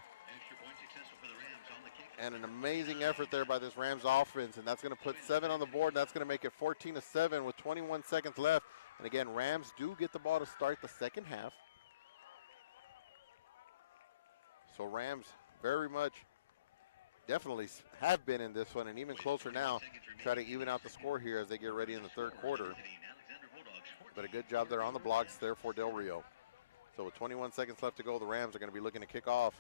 And an amazing effort there by this Rams offense, and that's going to put 7 on the board, and that's going to make it 14-7 with 21 seconds left. And again, Rams do get the ball to start the second half. So Rams very much definitely have been in this one, and even closer now, try to even out the score here as they get ready in the third quarter. But a good job there on the blocks there for Del Rio. So with 21 seconds left to go, the Rams are going to be looking to kick off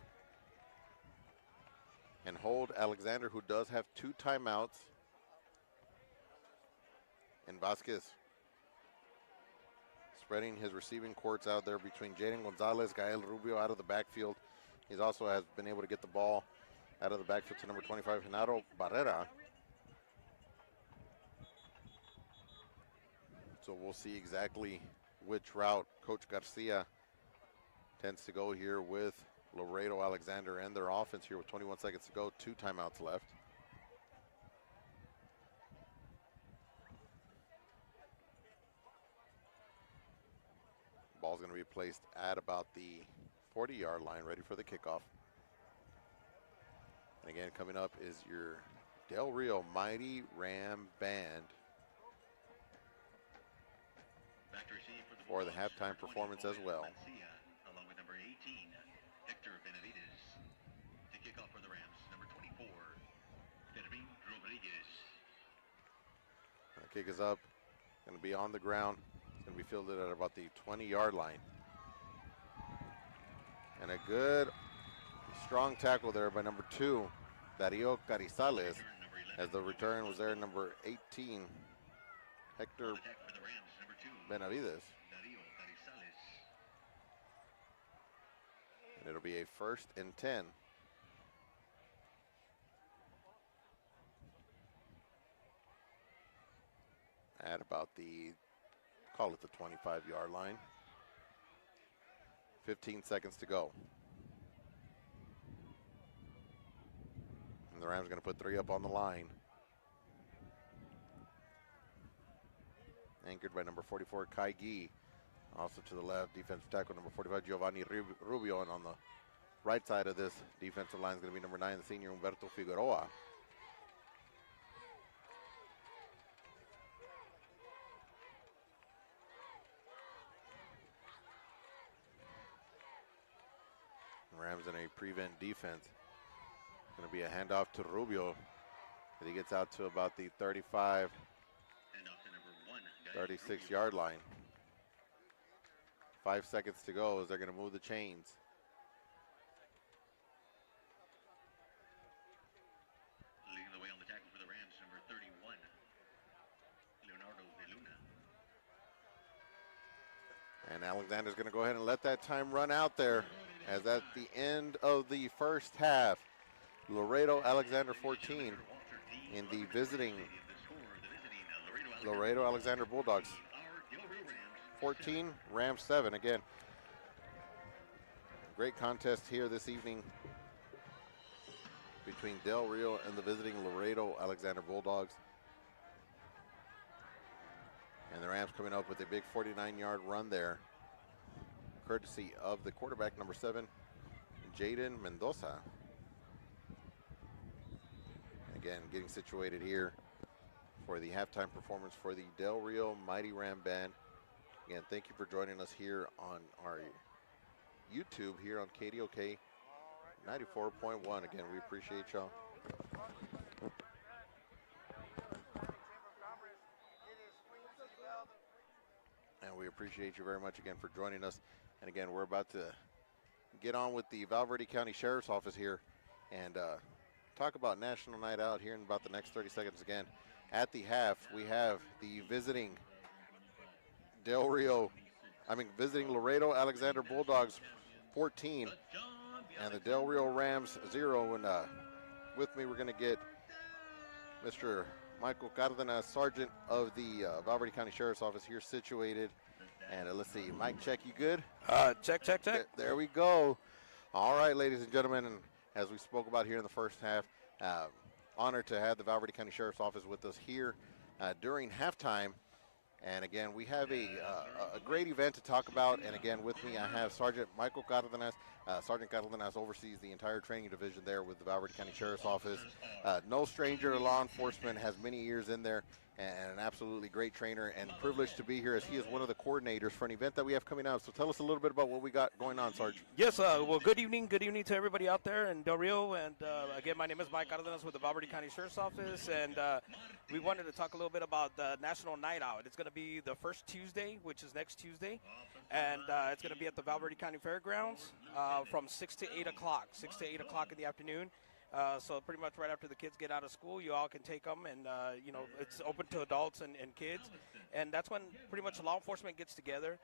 and hold Alexander, who does have 2 timeouts. And Vasquez spreading his receiving courts out there between Jaden Gonzalez, Gael Rubio out of the backfield. He also has been able to get the ball out of the backfield to number 25, Genaro Barrera. So we'll see exactly which route Coach Garcia tends to go here with Laredo Alexander and their offense here with 21 seconds to go, 2 timeouts left. Ball's going to be placed at about the 40-yard line, ready for the kickoff. And again, coming up is your Del Rio Mighty Ram Band for the halftime performance as well. Kick is up. Going to be on the ground. It's going to be fielded at about the 20-yard line. And a good, strong tackle there by number 2, Dario Carizales, as the return was there, number 18, Hector Benavides. And it'll be a 1st and 10. At about the, call it the 25-yard line. 15 seconds to go. And the Rams going to put 3 up on the line. Anchored by number 44, Kai Gee. Also to the left, defensive tackle number 45, Giovanni Rubio. And on the right side of this defensive line is going to be number 9, the senior Humberto Figueroa. Rams in a prevent defense. Going to be a handoff to Rubio. He gets out to about the 35, 36-yard line. 5 seconds to go as they're going to move the chains. Leading the way on the tackle for the Rams, number 31, Leonardo de Luna. And Alexander's going to go ahead and let that time run out there. As at the end of the first half, Laredo Alexander 14 in the visiting Laredo Alexander Bulldogs 14, Rams 7. Again, great contest here this evening between Del Rio and the visiting Laredo Alexander Bulldogs. And the Rams coming up with a big 49-yard run there, courtesy of the quarterback, number 7, Jaden Mendoza. Again, getting situated here for the halftime performance for the Del Rio Mighty Ram Band. Again, thank you for joining us here on our YouTube here on KDOK 94.1. Again, we appreciate y'all. And we appreciate you very much again for joining us. And again, we're about to get on with the Val Verde County Sheriff's Office here and talk about National Night Out here in about the next 30 seconds. Again, at the half, we have the visiting visiting Laredo Alexander Bulldogs 14 and the Del Rio Rams 0. And with me, we're going to get Mr. Michael Cardenas, Sergeant of the Val Verde County Sheriff's Office here situated. And let's see, Mike, check, you good? Check. There we go. All right, ladies and gentlemen, and as we spoke about here in the first half, honored to have the Val Verde County Sheriff's Office with us here during halftime. And again, we have a great event to talk about. And again, with me, I have Sergeant Michael Cardenas. Sergeant Cardenas oversees the entire training division there with the Val Verde County Sheriff's Office. No stranger to law enforcement, has many years in there, and an absolutely great trainer, and privileged to be here as he is one of the coordinators for an event that we have coming up. So tell us a little bit about what we got going on, Sarge. Yes, well, good evening to everybody out there in Del Rio. And again, my name is Mike Cardenas with the Val Verde County Sheriff's Office, and we wanted to talk a little bit about the National Night Out. It's going to be the first Tuesday, which is next Tuesday, and it's going to be at the Val Verde County Fairgrounds from 6 to 8 o'clock, 6 to 8 o'clock in the afternoon. So pretty much right after the kids get out of school, you all can take them, and it's open to adults and kids, and that's when pretty much law enforcement gets together.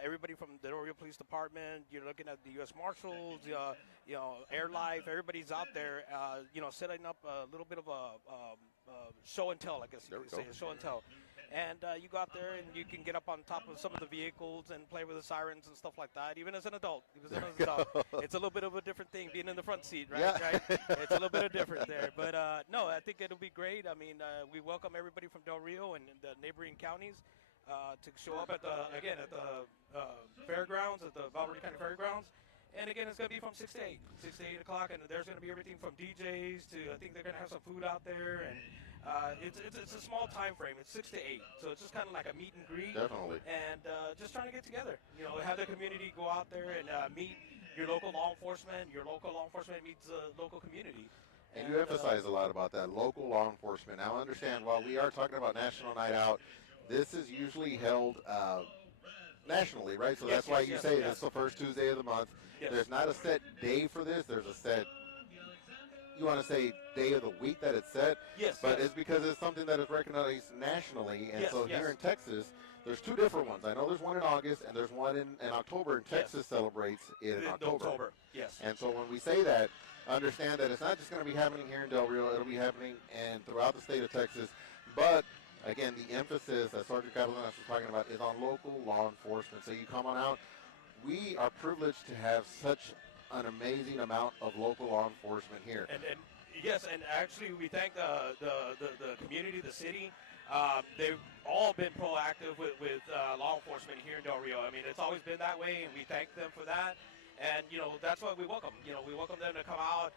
Everybody from the Del Rio Police Department, you're looking at the U.S. Marshals, Air Life, everybody's out there, setting up a little bit of a show and tell, I guess you could say, a show and tell. And you go out there and you can get up on top of some of the vehicles and play with the sirens and stuff like that, even as an adult. It's a little bit of a different thing being in the front seat, right? Yeah. Right? It's a little bit of different there. But, no, I think it'll be great. I mean, we welcome everybody from Del Rio and the neighboring counties to show up at the fairgrounds, at the Val Verde County Fairgrounds. And again, it's going to be from 6 to 8, 6 to 8 o'clock, and there's going to be everything from DJs to, I think they're going to have some food out there, and it's a small time frame. It's 6 to 8, so it's just kind of like a meet and greet. Definitely. And just trying to get together. Have the community go out there and meet your local law enforcement. Your local law enforcement meets the local community. And you emphasize a lot about that, local law enforcement. Now understand, while we are talking about National Night Out, this is usually held nationally, right? So Yes, that's why yes, you yes, say yes. this is the first Tuesday of the month. Yes. There's not a set day for this. There's a set, you want to say day of the week that it's set, Yes, but yes. it's because it's something that is recognized nationally. And Yes, so yes. here in Texas, there's two different ones. I know there's one in August and there's one in October, and Yes. Texas celebrates it in October. Yes. And so when we say that, understand that it's not just going to be happening here in Del Rio. It'll be happening and throughout the state of Texas. But again, the emphasis that Sergeant Cardenas was talking about is on local law enforcement. So you come on out. We are privileged to have such an amazing amount of local law enforcement here. And yes, and actually we thank the community, the city. They've all been proactive with law enforcement here in Del Rio. I mean, it's always been that way, and we thank them for that. And, you know, that's what we welcome. You know, we welcome them to come out,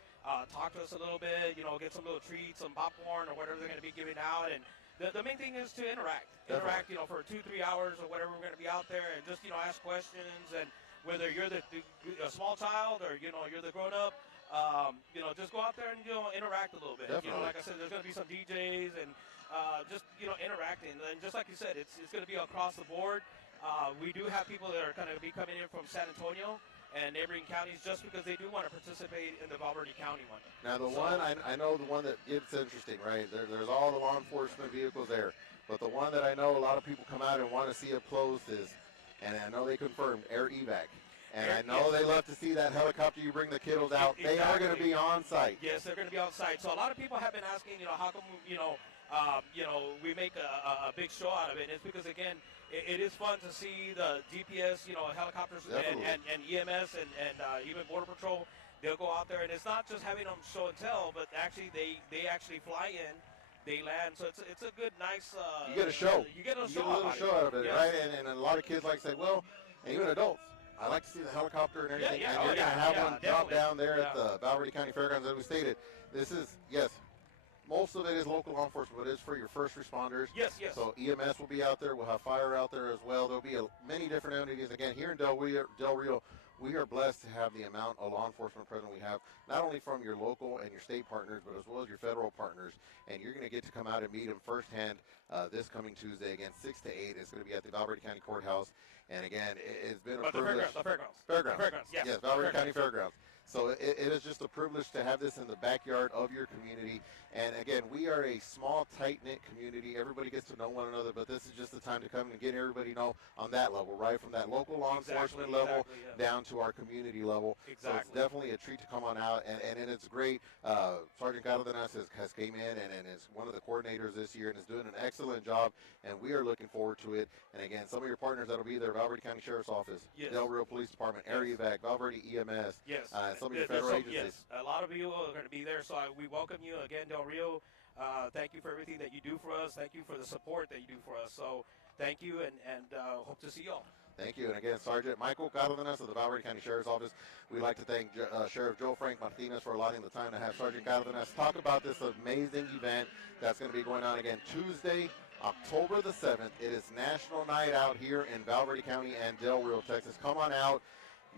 talk to us a little bit, you know, get some little treats, some popcorn or whatever they're going to be giving out. And the main thing is to interact. Interact, you know, for 2-3 hours or whatever we're going to be out there, and just, you know, ask questions. And whether you're a small child or, you know, you're the grown-up, you know, just go out there and, you know, interact a little bit. Definitely. You know, like I said, there's going to be some DJs and just, you know, interacting. And just like you said, it's going to be across the board. We do have people that are going to be coming in from San Antonio and neighboring counties just because they do want to participate in the Valverde County one. Now the one, I know the one that gets interesting, right? There's all the law enforcement vehicles there. But the one that I know a lot of people come out and want to see up close is, and I know they confirmed, air evac. And I know they love to see that helicopter you bring the kiddos out. Exactly. They are going to be on site. Yes, they're going to be on site. So a lot of people have been asking, you know, how come, you know, we make a big show out of it. And it's because, again, it is fun to see the DPS, you know, helicopters and EMS and even Border Patrol. They'll go out there, and it's not just having them show and tell, but actually they actually fly in, they land. So it's a good, nice. You get a show. You get a little show out of it, yes. right? And a lot of kids like to say, well, and even adults, I like to see the helicopter and everything. Yeah, and you're going to have one drop definitely. down there at the Valverde County Fairgrounds, as we stated. This is, yes, most of it is local law enforcement, but it is for your first responders. Yes, yes. So EMS will be out there. We'll have fire out there as well. There'll be many different entities. Again, here in Del Rio, we are blessed to have the amount of law enforcement present we have, not only from your local and your state partners, but as well as your federal partners. And you're going to get to come out and meet them firsthand this coming Tuesday. Again, 6 to 8. It's going to be at the Valverde County Courthouse. And again, it's been a privilege. The fairgrounds. Fairgrounds. Yes. Valverde County Fairgrounds. So it is just a privilege to have this in the backyard of your community. And again, we are a small, tight-knit community. Everybody gets to know one another, but this is just the time to come and get everybody know on that level, right? From that local law enforcement level down to our community level. Exactly. So it's definitely a treat to come on out, and it's great. Sergeant Cardenas has came in and is one of the coordinators this year and is doing an excellent job, and we are looking forward to it. And again, some of your partners that'll be there, Valverde County Sheriff's Office, Yes. Del Rio Police Department, Area Evac, Valverde EMS, Yes. some of your federal Yes, agencies. a lot of you are going to be there, so we welcome you again, Del Rio. Thank you for everything that you do for us. Thank you for the support that you do for us. So thank you, and hope to see you all. Thank you. And again, Sergeant Michael Cardenas of the Valverde County Sheriff's Office. We'd like to thank Sheriff Joe Frank Martinez for allotting the time to have Sergeant Cardenas talk about this amazing event that's going to be going on again Tuesday, October the 7th. It is National Night Out here in Valverde County and Del Rio, Texas. Come on out.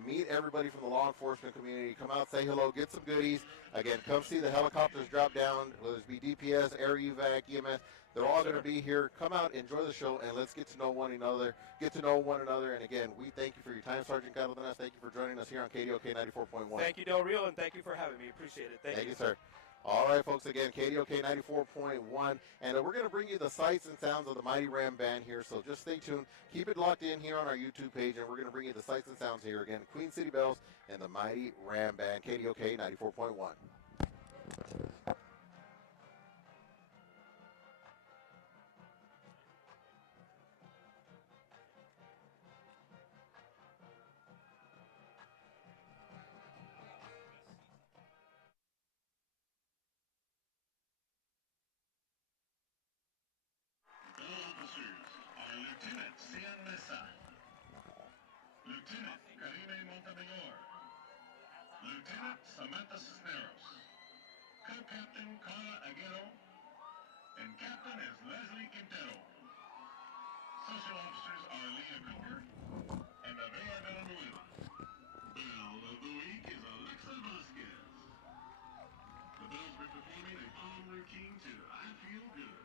Meet everybody from the law enforcement community. Come out, say hello, get some goodies. Again, come see the helicopters drop down, whether it be DPS, Air Evac, EMS. They're all going to be here. Come out, enjoy the show, and let's get to know one another. And again, we thank you for your time, Sergeant Cardenas. Thank you for joining us here on KDOK 94.1. Thank you, Del Rio, and thank you for having me. Appreciate it. Thank you, sir. All right, folks, again, KDOK 94.1, and we're going to bring you the sights and sounds of the Mighty Ram Band here, so just stay tuned. Keep it locked in here on our YouTube page, and we're going to bring you the sights and sounds here. Again, Queen City Bells and the Mighty Ram Band, KDOK 94.1. Officers are Lieutenant Cian Mesa, Lieutenant Karime Montemayor, Lieutenant Samantha Cisneros, Co-Captain Carla Aguero, and Captain is Leslie Quintero. Social officers are Leah Cooper and Avila Villanueva. Belle of the week is Alexa Vasquez. The bells 13-2. I feel good.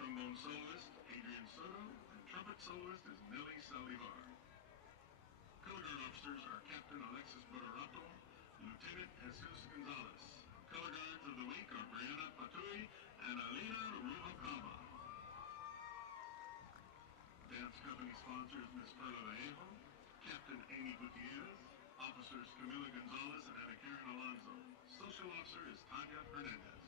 Trombone soloist Adrian Soto and trumpet soloist is Nelly Salivar. Color guard officers are Captain Alexis Bodorato, Lieutenant Jesus Gonzalez. Color guards of the week are Brianna Patui and Alina Rubalcaba. Dance company sponsors Miss Perla Vallejo, Captain Amy Gutierrez, officers Camila Gonzalez and Ana Karen Alonso. Social officer is Tanya Hernandez.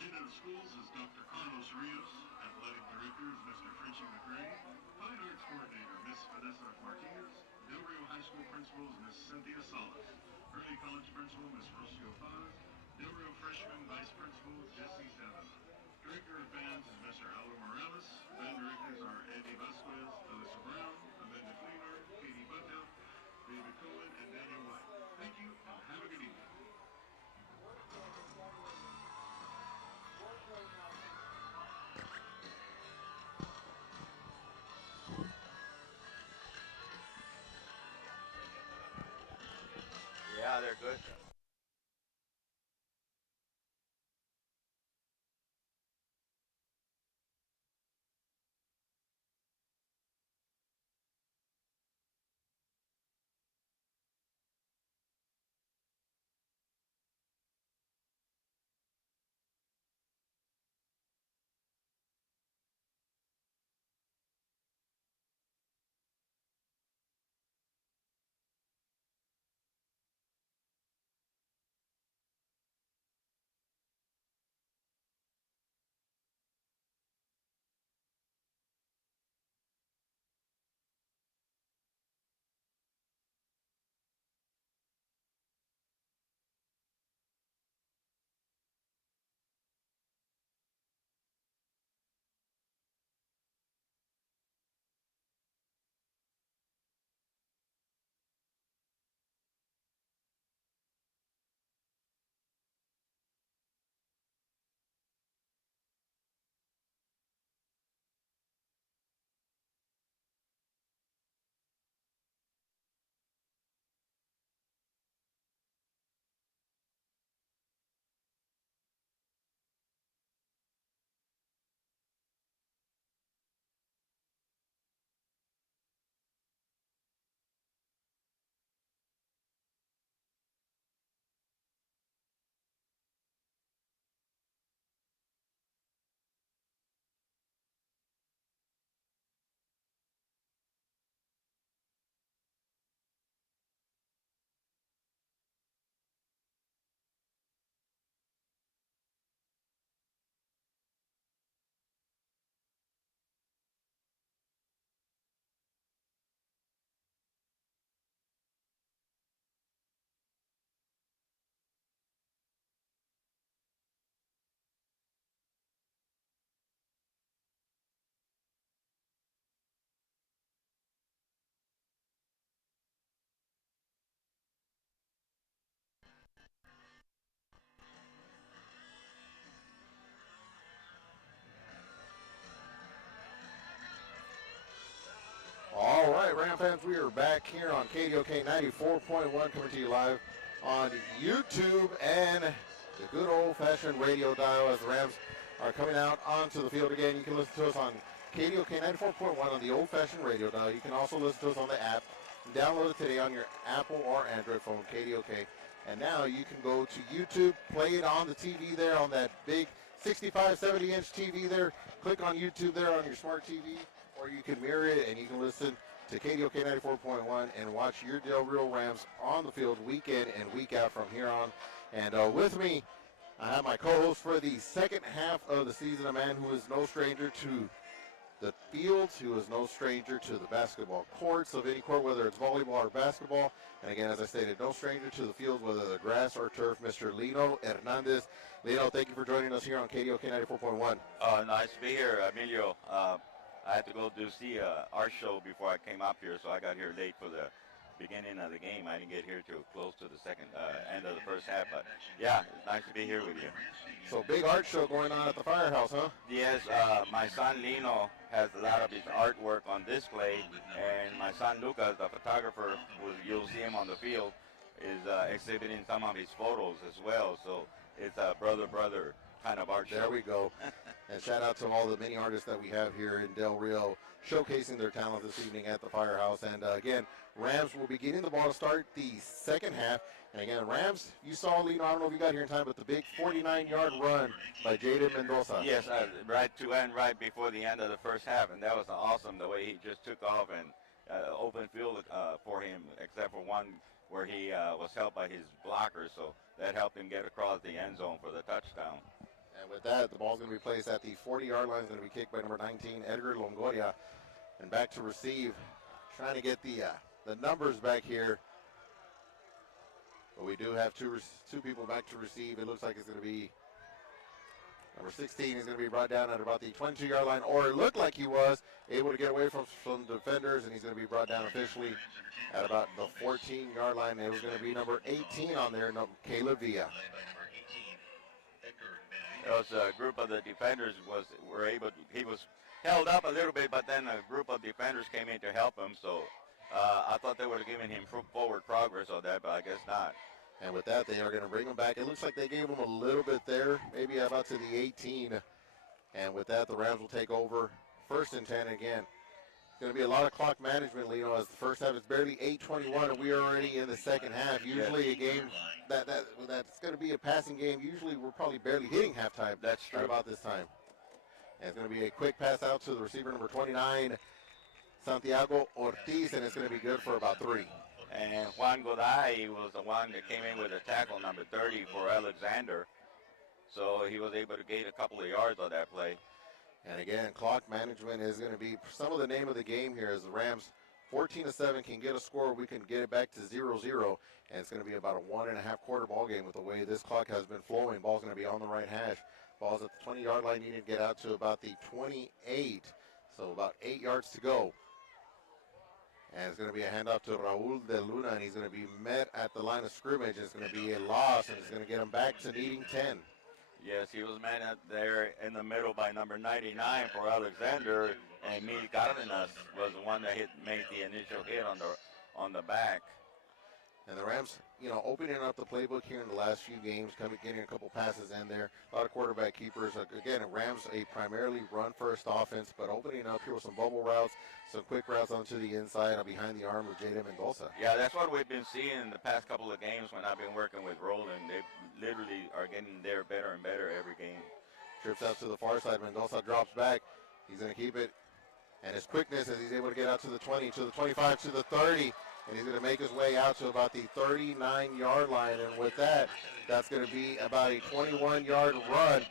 Superintendent of Schools is Dr. Carlos Rios. Athletic Director is Mr. Frenchie McRae. Fine Arts Coordinator, Miss Vanessa Martinez. Del Rio High School Principal is Miss Cynthia Salas. Early College Principal, Miss Rocio Paz. Del Rio Freshman Vice Principal, Jesse Savana. Director of Bands is Mr. Aldo Morales. Band directors are Andy Vasquez, Alyssa Brown, Amanda Fleenor, Katie Buttow, David Cohen, and Daniel White. Thank you, and have a good evening. Yeah, they're good. All right, Ram fans, we are back here on KDOK 94.1, coming to you live on YouTube and the good old-fashioned radio dial as the Rams are coming out onto the field again. You can listen to us on KDOK 94.1 on the old-fashioned radio dial. You can also listen to us on the app. Download it today on your Apple or Android phone, KDOK. And now you can go to YouTube, play it on the TV there, on that big 65, 70-inch TV there. Click on YouTube there on your smart TV. Or you can mirror it and you can listen to KDOK 94.1 and watch your Del Rio Rams on the field week in and week out from here on. And with me, I have my co-host for the second half of the season, a man who is no stranger to the fields, who is no stranger to the basketball courts of any court, whether it's volleyball or basketball. And again, as I stated, no stranger to the fields, whether the grass or turf, Mr. Lino Hernandez. Lino, thank you for joining us here on KDOK 94.1. Nice to be here, Emilio. I had to go to see our show before I came up here, so I got here late for the beginning of the game. I didn't get here till close to the second end of the first half, but yeah, it's nice to be here with you. So big art show going on at the firehouse, huh? Yes, my son Lino has a lot of his artwork on display, and my son Lucas, the photographer, you'll see him on the field, is exhibiting some of his photos as well. So it's a brother kind of art show. There we go. And shout out to all the many artists that we have here in Del Rio showcasing their talent this evening at the firehouse. And again, Rams will be getting the ball to start the second half. And again, Rams, you saw, Lino, I don't know if you got here in time, but the big 49-yard run by Jaden Mendoza. Yes, right to end right before the end of the first half. And that was awesome, the way he just took off and open field for him, except for one where he was helped by his blocker. So that helped him get across the end zone for the touchdown. And with that, the ball's going to be placed at the 40-yard line. It's going to be kicked by number 19, Edgar Longoria. And back to receive, trying to get the numbers back here. But we do have two people back to receive. It looks like it's going to be number 16 is going to be brought down at about the 22-yard line, or it looked like he was able to get away from defenders, and he's going to be brought down officially at about the 14-yard line. It was going to be number 18 on there, Caleb Villa. It was a group of the defenders he was held up a little bit, but then a group of defenders came in to help him, so I thought they would have given him forward progress on that, but I guess not. And with that, they are going to bring him back. It looks like they gave him a little bit there, maybe about to the 18. And with that, the Rams will take over. 1st and 10 again. It's going to be a lot of clock management, Lino, as the first half is barely 8:21, and we are already in the second half. Usually a game that's going to be a passing game. Usually we're probably barely hitting halftime. That's true. At about this time. And it's going to be a quick pass out to the receiver, number 29, Santiago Ortiz, and it's going to be good for about 3. And Juan Goday was the one that came in with a tackle, number 30, for Alexander. So he was able to gain a couple of yards on that play. And again, clock management is going to be some of the name of the game here as the Rams 14-7 can get a score. We can get it back to 0-0, and it's going to be about a 1.5 quarter ball game with the way this clock has been flowing. Ball's going to be on the right hash. Ball's at the 20-yard line. Need to get out to about the 28, so about 8 yards to go. And it's going to be a handoff to Raul de Luna, and he's going to be met at the line of scrimmage. It's going to be a loss, and it's going to get him back to needing 10. Yes, he was met up there in the middle by number 99 for Alexander, and Emil Cardenas was the one that made the initial hit on the back. And the Rams, opening up the playbook here in the last few games, getting a couple passes in there. A lot of quarterback keepers. Again, Rams a primarily run-first offense, but opening up here with some bubble routes, some quick routes onto the inside behind the arm of Jada Mendoza. Yeah, that's what we've been seeing in the past couple of games when I've been working with Roland. They literally are getting there better and better every game. Trips out to the far side. Mendoza drops back. He's going to keep it. And his quickness as he's able to get out to the 20, to the 25, to the 30. And he's going to make his way out to about the 39-yard line. And with that, that's going to be about a 21-yard run.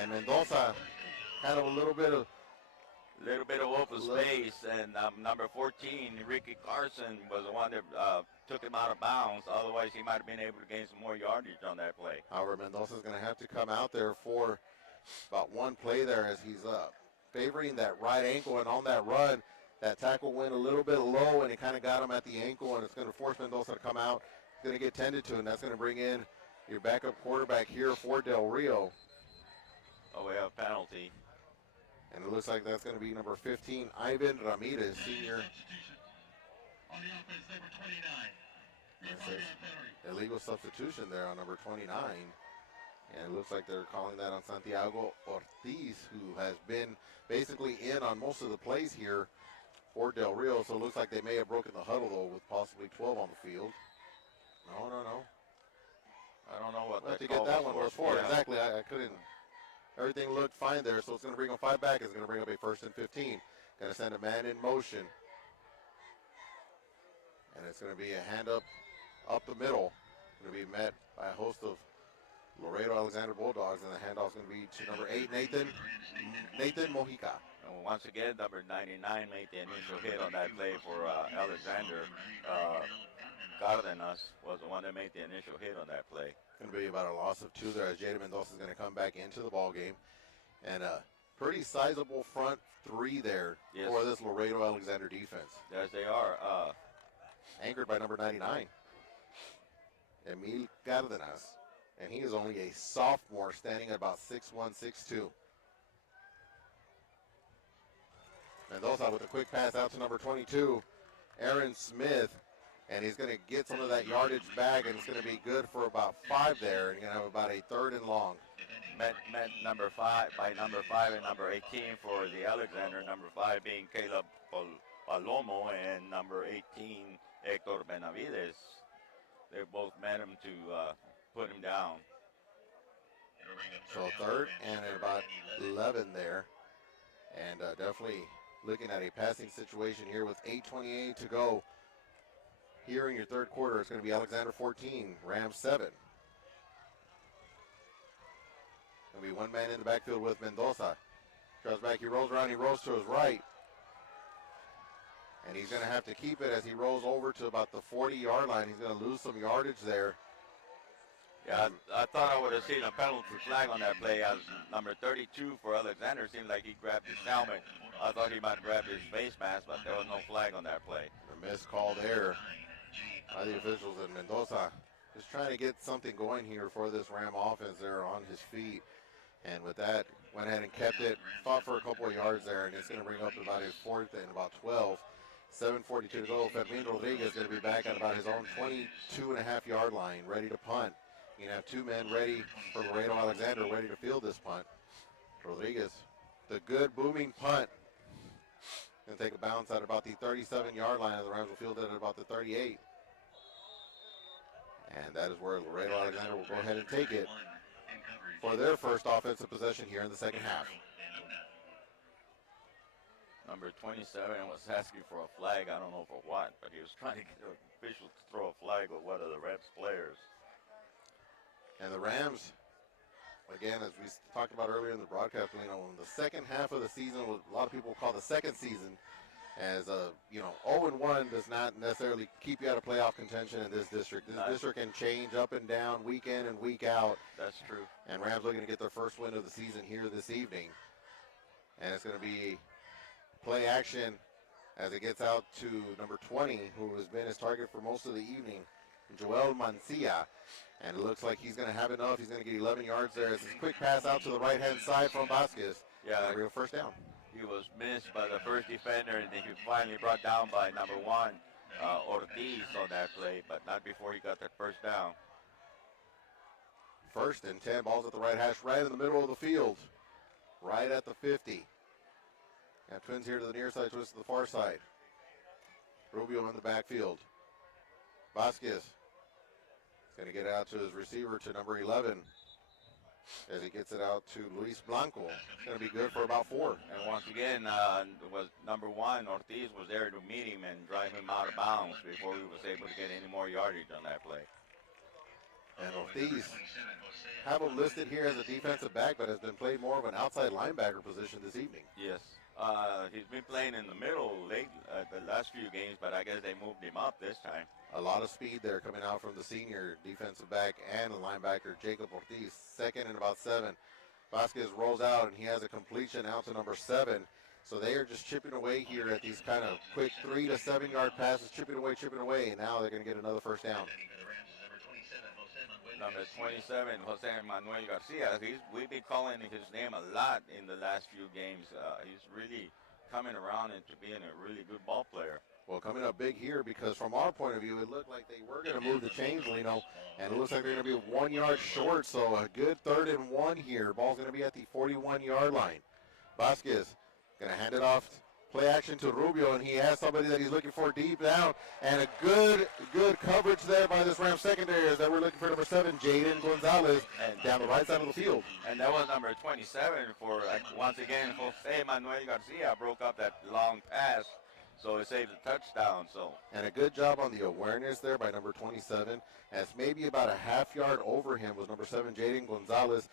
And Mendoza had a little bit of open space. And number 14, Ricky Carson, was the one that took him out of bounds. Otherwise, he might have been able to gain some more yardage on that play. However, Mendoza's going to have to come out there for about one play there as he's favoring that right ankle. And on that run, that tackle went a little bit low, and it kind of got him at the ankle, and it's going to force Mendoza to come out. It's going to get tended to, and that's going to bring in your backup quarterback here for Del Rio. Oh, we have a penalty. And it looks like that's going to be number 15, Ivan Ramirez, senior. On the offense, number 29. It says illegal substitution there on number 29. And it looks like they're calling that on Santiago Ortiz, who has been basically in on most of the plays here for Del Rio. So it looks like they may have broken the huddle, though, with possibly 12 on the field. No. I don't know what we'll have to get that one was for. Yeah. Exactly. I couldn't. Everything looked fine there, so it's going to bring them 5 back. It's going to bring up a 1st and 15. Going to send a man in motion. And it's going to be a hand up the middle. Going to be met by a host of Laredo Alexander Bulldogs, and the handoff is going to be to number 8, Nathan Mojica. And once again, number 99 made the initial hit on that play for Alexander. Cardenas was the one that made the initial hit on that play. Going to be about a loss of 2 there as Jada Mendoza is going to come back into the ball game. And a pretty sizable front 3 there for this Laredo Alexander defense. Yes, they are. Anchored by number 99, Emil Cardenas. And he is only a sophomore, standing at about 6'1", 6'2". Mendoza with a quick pass out to number 22, Aaron Smith. And he's going to get some of that yardage back, and it's going to be good for about 5 there. And you're going to have about a 3rd and long. Met number 5 by number 5 and number 18 for the Alexander. Number 5 being Caleb Palomo, and number 18, Hector Benavides. They both met him to put him down. So 3rd and about 11 there. And definitely looking at a passing situation here with 8:28 to go. Here in your 3rd quarter, it's going to be Alexander 14, Rams 7. Gonna be one man in the backfield with Mendoza. Goes back, he rolls around, he rolls to his right. And he's gonna have to keep it as he rolls over to about the 40-yard line. He's gonna lose some yardage there. Yeah, I thought I would have seen a penalty flag on that play. As number 32 for Alexander seemed like he grabbed his helmet. I thought he might grab his face mask, but there was no flag on that play. A missed call there by the officials, and Mendoza just trying to get something going here for this Ram offense there on his feet. And with that, went ahead and kept it, fought for a couple of yards there, and it's going to bring up to about his 4th and about 12. 7:42 to go. Fermin Rodriguez is going to be back at about his own 22.5-yard line, ready to punt. You can have two men ready for Laredo Alexander, ready to field this punt. Rodriguez, the good booming punt. Going to take a bounce at about the 37-yard line, and the Rams will field it at about the 38. And that is where Laredo Alexander will go ahead and take it for their first offensive possession here in the second half. Number 27 was asking for a flag. I don't know for what, but he was trying to get the official to throw a flag with one of the Rams players. And the Rams, again, as we talked about earlier in the broadcast, in the second half of the season, what a lot of people call the second season, as 0-1 does not necessarily keep you out of playoff contention in this district. This district can change up and down, week in and week out. That's true. And Rams looking to get their first win of the season here this evening. And it's going to be play action as it gets out to number 20, who has been his target for most of the evening, Joel Mancia. And it looks like he's going to have enough. He's going to get 11 yards there. It's a quick pass out to the right-hand side from Vasquez. Yeah, real first down. He was missed by the first defender, and then he finally brought down by number 1, Ortiz on that play, but not before he got that first down. 1st and 10, balls at the right hash, right in the middle of the field, right at the 50. Got twins here to the near side, twins to the far side. Rubio in the backfield. Vasquez is going to get it out to his receiver, to number 11. As he gets it out to Luis Blanco. It's going to be good for about 4. And once again, was number 1, Ortiz, was there to meet him and drive him out of bounds before he was able to get any more yardage on that play. And Ortiz, have him listed here as a defensive back, but has been played more of an outside linebacker position this evening. Yes. He's been playing in the middle late the last few games, but I guess they moved him up this time. A lot of speed there coming out from the senior defensive back and the linebacker, Jacob Ortiz. 2nd and about 7. Vasquez rolls out, and he has a completion out to number 7. So they are just chipping away here at these kind of quick 3 to 7 yard passes, chipping away, and now they're going to get another first down. Number 27, Jose Manuel Garcia. We've been calling his name a lot in the last few games. He's really coming around into being a really good ball player. Well, coming up big here, because from our point of view, it looked like they were going to move the chains, Lino, and it looks like they're going to be 1 yard short, so a good 3rd and 1 here. Ball's going to be at the 41-yard line. Vasquez going to hand it off, play action to Rubio, and he has somebody that he's looking for deep down, and a good coverage there by this Rams secondary as they were looking for number 7, Jaden Gonzalez, down the right side of the field. And that was number 27 for, once again, Jose Manuel Garcia broke up that long pass. So it saved a touchdown. And a good job on the awareness there by number 27, as maybe about a half yard over him was number 7, Jaden Gonzalez,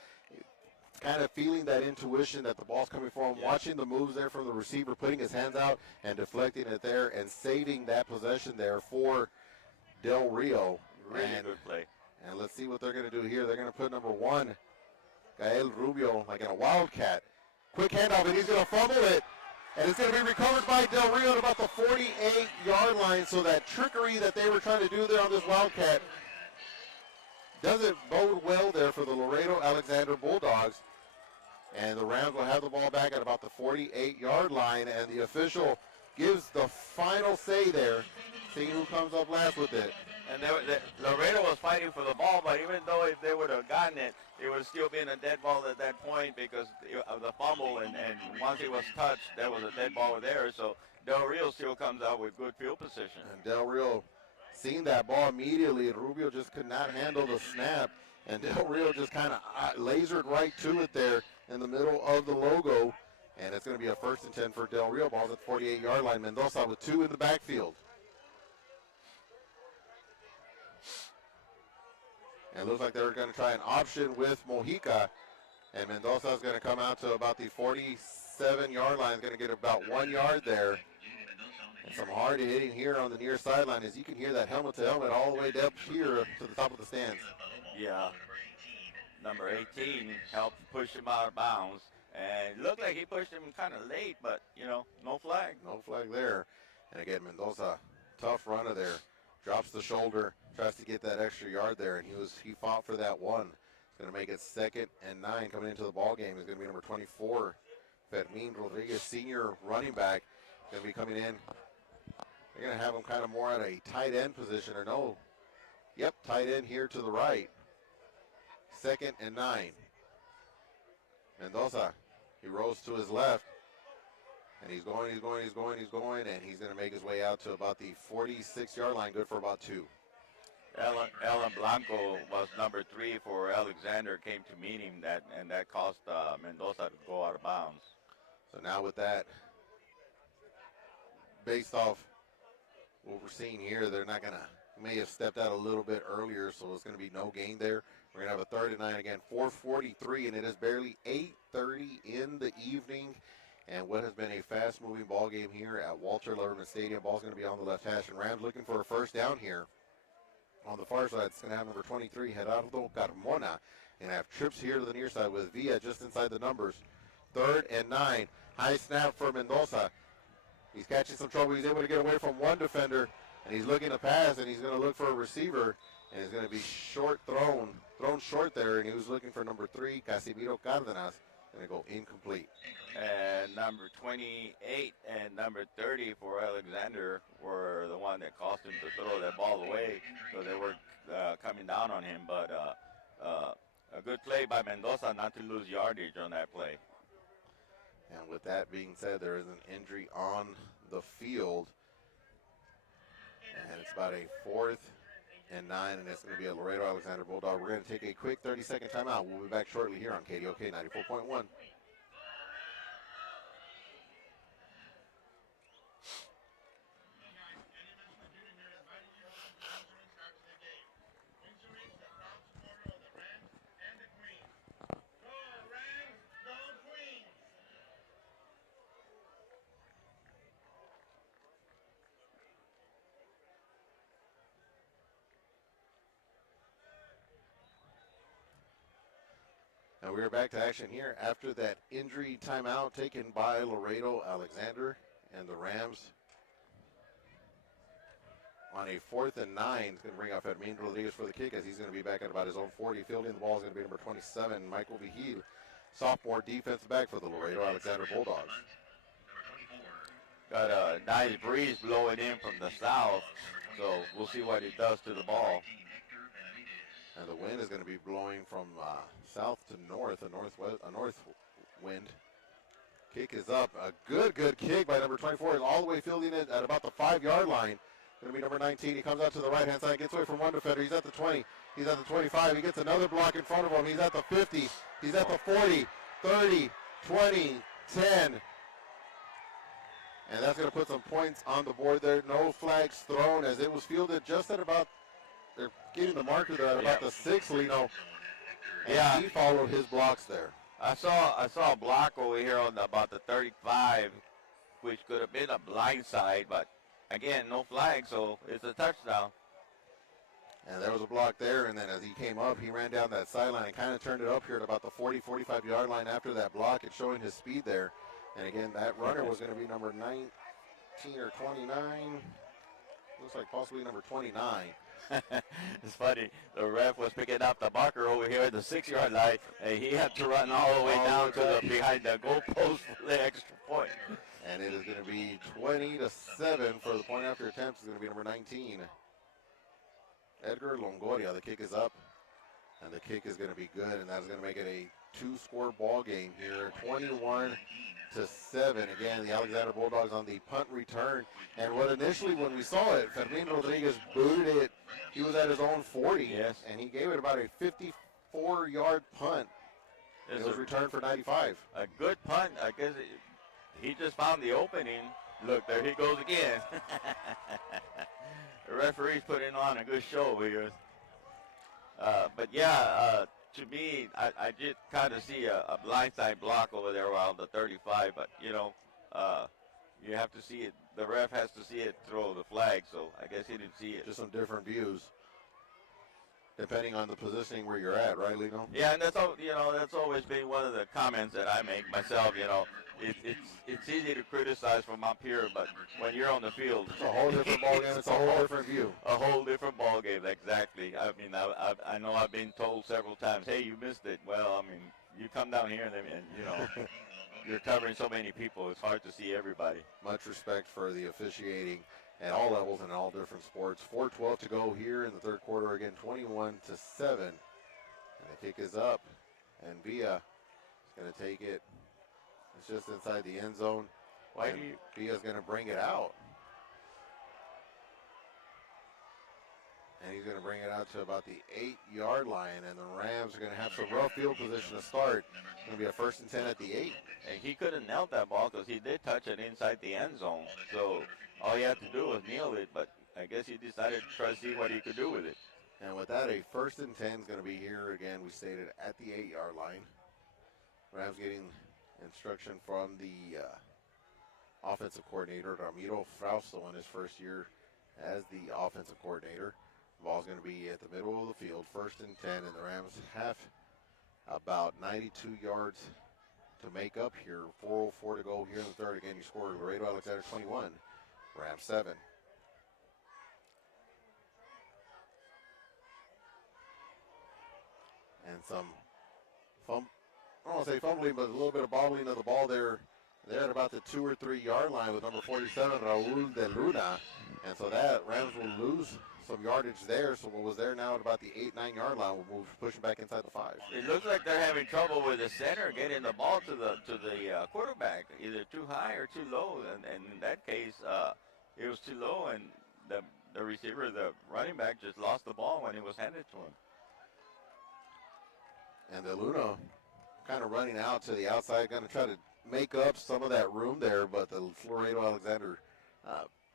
kind of feeling that intuition that the ball's coming for him, watching the moves there from the receiver, putting his hands out and deflecting it there and saving that possession there for Del Rio. Really good play. And let's see what they're going to do here. They're going to put number 1, Gael Rubio, like in a wildcat. Quick handoff, and he's going to fumble it. And it's going to be recovered by Del Rio at about the 48-yard line. So that trickery that they were trying to do there on this Wildcat doesn't bode well there for the Laredo Alexander Bulldogs. And the Rams will have the ball back at about the 48-yard line. And the official gives the final say there, seeing who comes up last with it. And Laredo was fighting for the ball, but even though if they would have gotten it, it would have still been a dead ball at that point because of the fumble. And once it was touched, there was a dead ball there. So Del Rio still comes out with good field position. And Del Rio seeing that ball immediately, and Rubio just could not handle the snap. And Del Rio just kind of lasered right to it there in the middle of the logo. And it's going to be a 1st and 10 for Del Rio. Ball's at the 48-yard line. Mendoza with 2 in the backfield. And it looks like they're going to try an option with Mojica. And Mendoza is going to come out to about the 47-yard line. Is going to get about 1 yard there. And some hard hitting here on the near sideline, as you can hear that helmet to helmet all the way up here to the top of the stands. Yeah. Number 18 helped push him out of bounds. And it looked like he pushed him kind of late, but, you know, no flag. No flag there. And again, Mendoza, tough runner there. Drops the shoulder, tries to get that extra yard there, and he fought for that one. He's going to make it 2nd and 9 coming into the ball game. Is going to be number 24, Fermin Rodriguez, senior running back, going to be coming in. They're going to have him kind of more at a tight end position, or no. Yep, tight end here to the right. 2nd and 9. Mendoza, he rolls to his left. And he's going, and he's going to make his way out to about the 46-yard line, good for about 2. Ellen Blanco was number 3 for Alexander, came to meet him, and that cost Mendoza to go out of bounds. So now with that, based off what we're seeing here, they're not going to, may have stepped out a little bit earlier, so it's going to be no gain there. We're going to have a 3rd and 9 again, 4:43, and it is barely 8:30 in the evening. And what has been a fast-moving ball game here at Walter Leverman Stadium. Ball's going to be on the left hash, and Rams looking for a first down here. On the far side, it's going to have number 23, Gerardo Carmona. And have trips here to the near side with Villa just inside the numbers. 3rd and 9. High snap for Mendoza. He's catching some trouble. He's able to get away from one defender, and he's looking to pass, and he's going to look for a receiver, and it's going to be thrown short there, and he was looking for number 3, Casimiro Cardenas. Going to go incomplete. And number 28 and number 30 for Alexander were the one that caused him to throw that ball away, so they were coming down on him. But a good play by Mendoza not to lose yardage on that play. And with that being said, there is an injury on the field. And it's about a 4th and 9, and it's going to be a Laredo Alexander Bulldog. We're going to take a quick 30-second timeout. We'll be back shortly here on KDOK 94.1. And we are back to action here after that injury timeout taken by Laredo Alexander, and the Rams on a 4th and 9 is going to bring out Fermin Rodriguez for the kick, as he's going to be back at about his own 40. Fielding the ball is going to be number 27, Michael Vigil, sophomore defensive back for the Laredo Alexander Bulldogs. Got a nice breeze blowing in from the south, so we'll see what he does to the ball. And the wind is going to be blowing from south to north, a north wind. Kick is up. A good kick by number 24. He's all the way fielding it at about the 5-yard line. Going to be number 19. He comes out to the right-hand side, gets away from one defender. He's at the 20. He's at the 25. He gets another block in front of him. He's at the 50. He's at the 40, 30, 20, 10. And that's going to put some points on the board there. No flags thrown, as it was fielded just at about, they're getting the marker there at about the 6, Lino. And he followed his blocks there. I saw a block over here on about the 35, which could have been a blind side, but again, no flag, so it's a touchdown. And there was a block there, and then as he came up, he ran down that sideline and kind of turned it up here at about the 40, 45-yard line after that block. It's showing his speed there. And again, that runner was going to be number 19 or 29. Looks like possibly number 29. It's funny. The ref was picking up the marker over here at the 6-yard line, and he had to run all the way down to the behind the goalpost for the extra point. And it is going to be 20-7 for the point after attempts. It's going to be number 19, Edgar Longoria. The kick is up, and the kick is going to be good, and that's going to make it a 2-score ball game here, 21-7. Again, the Alexander Bulldogs on the punt return. And what initially, when we saw it, Fermin Rodriguez booted it. He was at his own 40, and he gave it about a 54-yard punt. It was returned for 95. A good punt. I guess he just found the opening. Look, there he goes again. The referee's putting on a good show here. But yeah, to me, I did kind of see a blindside block over there around the 35, but you have to see it. The ref has to see it throw the flag, so I guess he didn't see it. Just some different views, depending on the positioning where you're at, right, Lino? Yeah, and that's all. That's always been one of the comments that I make myself. It's easy to criticize from up here, but when you're on the field, It's a whole different ballgame. It's a whole different view. a whole different ball game. Exactly. I mean, I know I've been told several times, hey, you missed it. Well, I mean, you come down here and you're covering so many people. It's hard to see everybody. Much respect for the officiating at all levels and all different sports. 4:12 to go here in the third quarter. Again, 21-7, and the kick is up, and Villa is going to take it. It's just inside the end zone. Why do you? Villa's going to bring it out. And he's going to bring it out to about the 8-yard line, and the Rams are going to have some rough field position to start. It's going to be a 1st and 10 at the 8. And he could have knelt that ball because he did touch it inside the end zone. So all he had to do was kneel it, but I guess he decided to try to see what he could do with it. And with that, a 1st and 10 is going to be here again. We stated at the 8-yard line. Rams getting instruction from the offensive coordinator, Ramiro Frausto, in his first year as the offensive coordinator. The ball's going to be at the middle of the field, 1st and 10, and the Rams have about 92 yards to make up here. 4:04 to go here in the third. Again, you scored Laredo Alexander 21, Rams 7. And some I don't want to say fumbling, but a little bit of bobbling of the ball there. They're at about the 2 or 3 yard line with number 47, Raul de Luna. And so that Rams will lose some yardage there. So what was there now at about the 8-9 yard line will move, pushing back inside the 5. It looks like they're having trouble with the center getting the ball to the quarterback, either too high or too low. And in that case, it was too low, and the receiver, the running back, just lost the ball when it was handed to him. And De Luna kind of running out to the outside, going to try to make up some of that room there, but the Laredo Alexander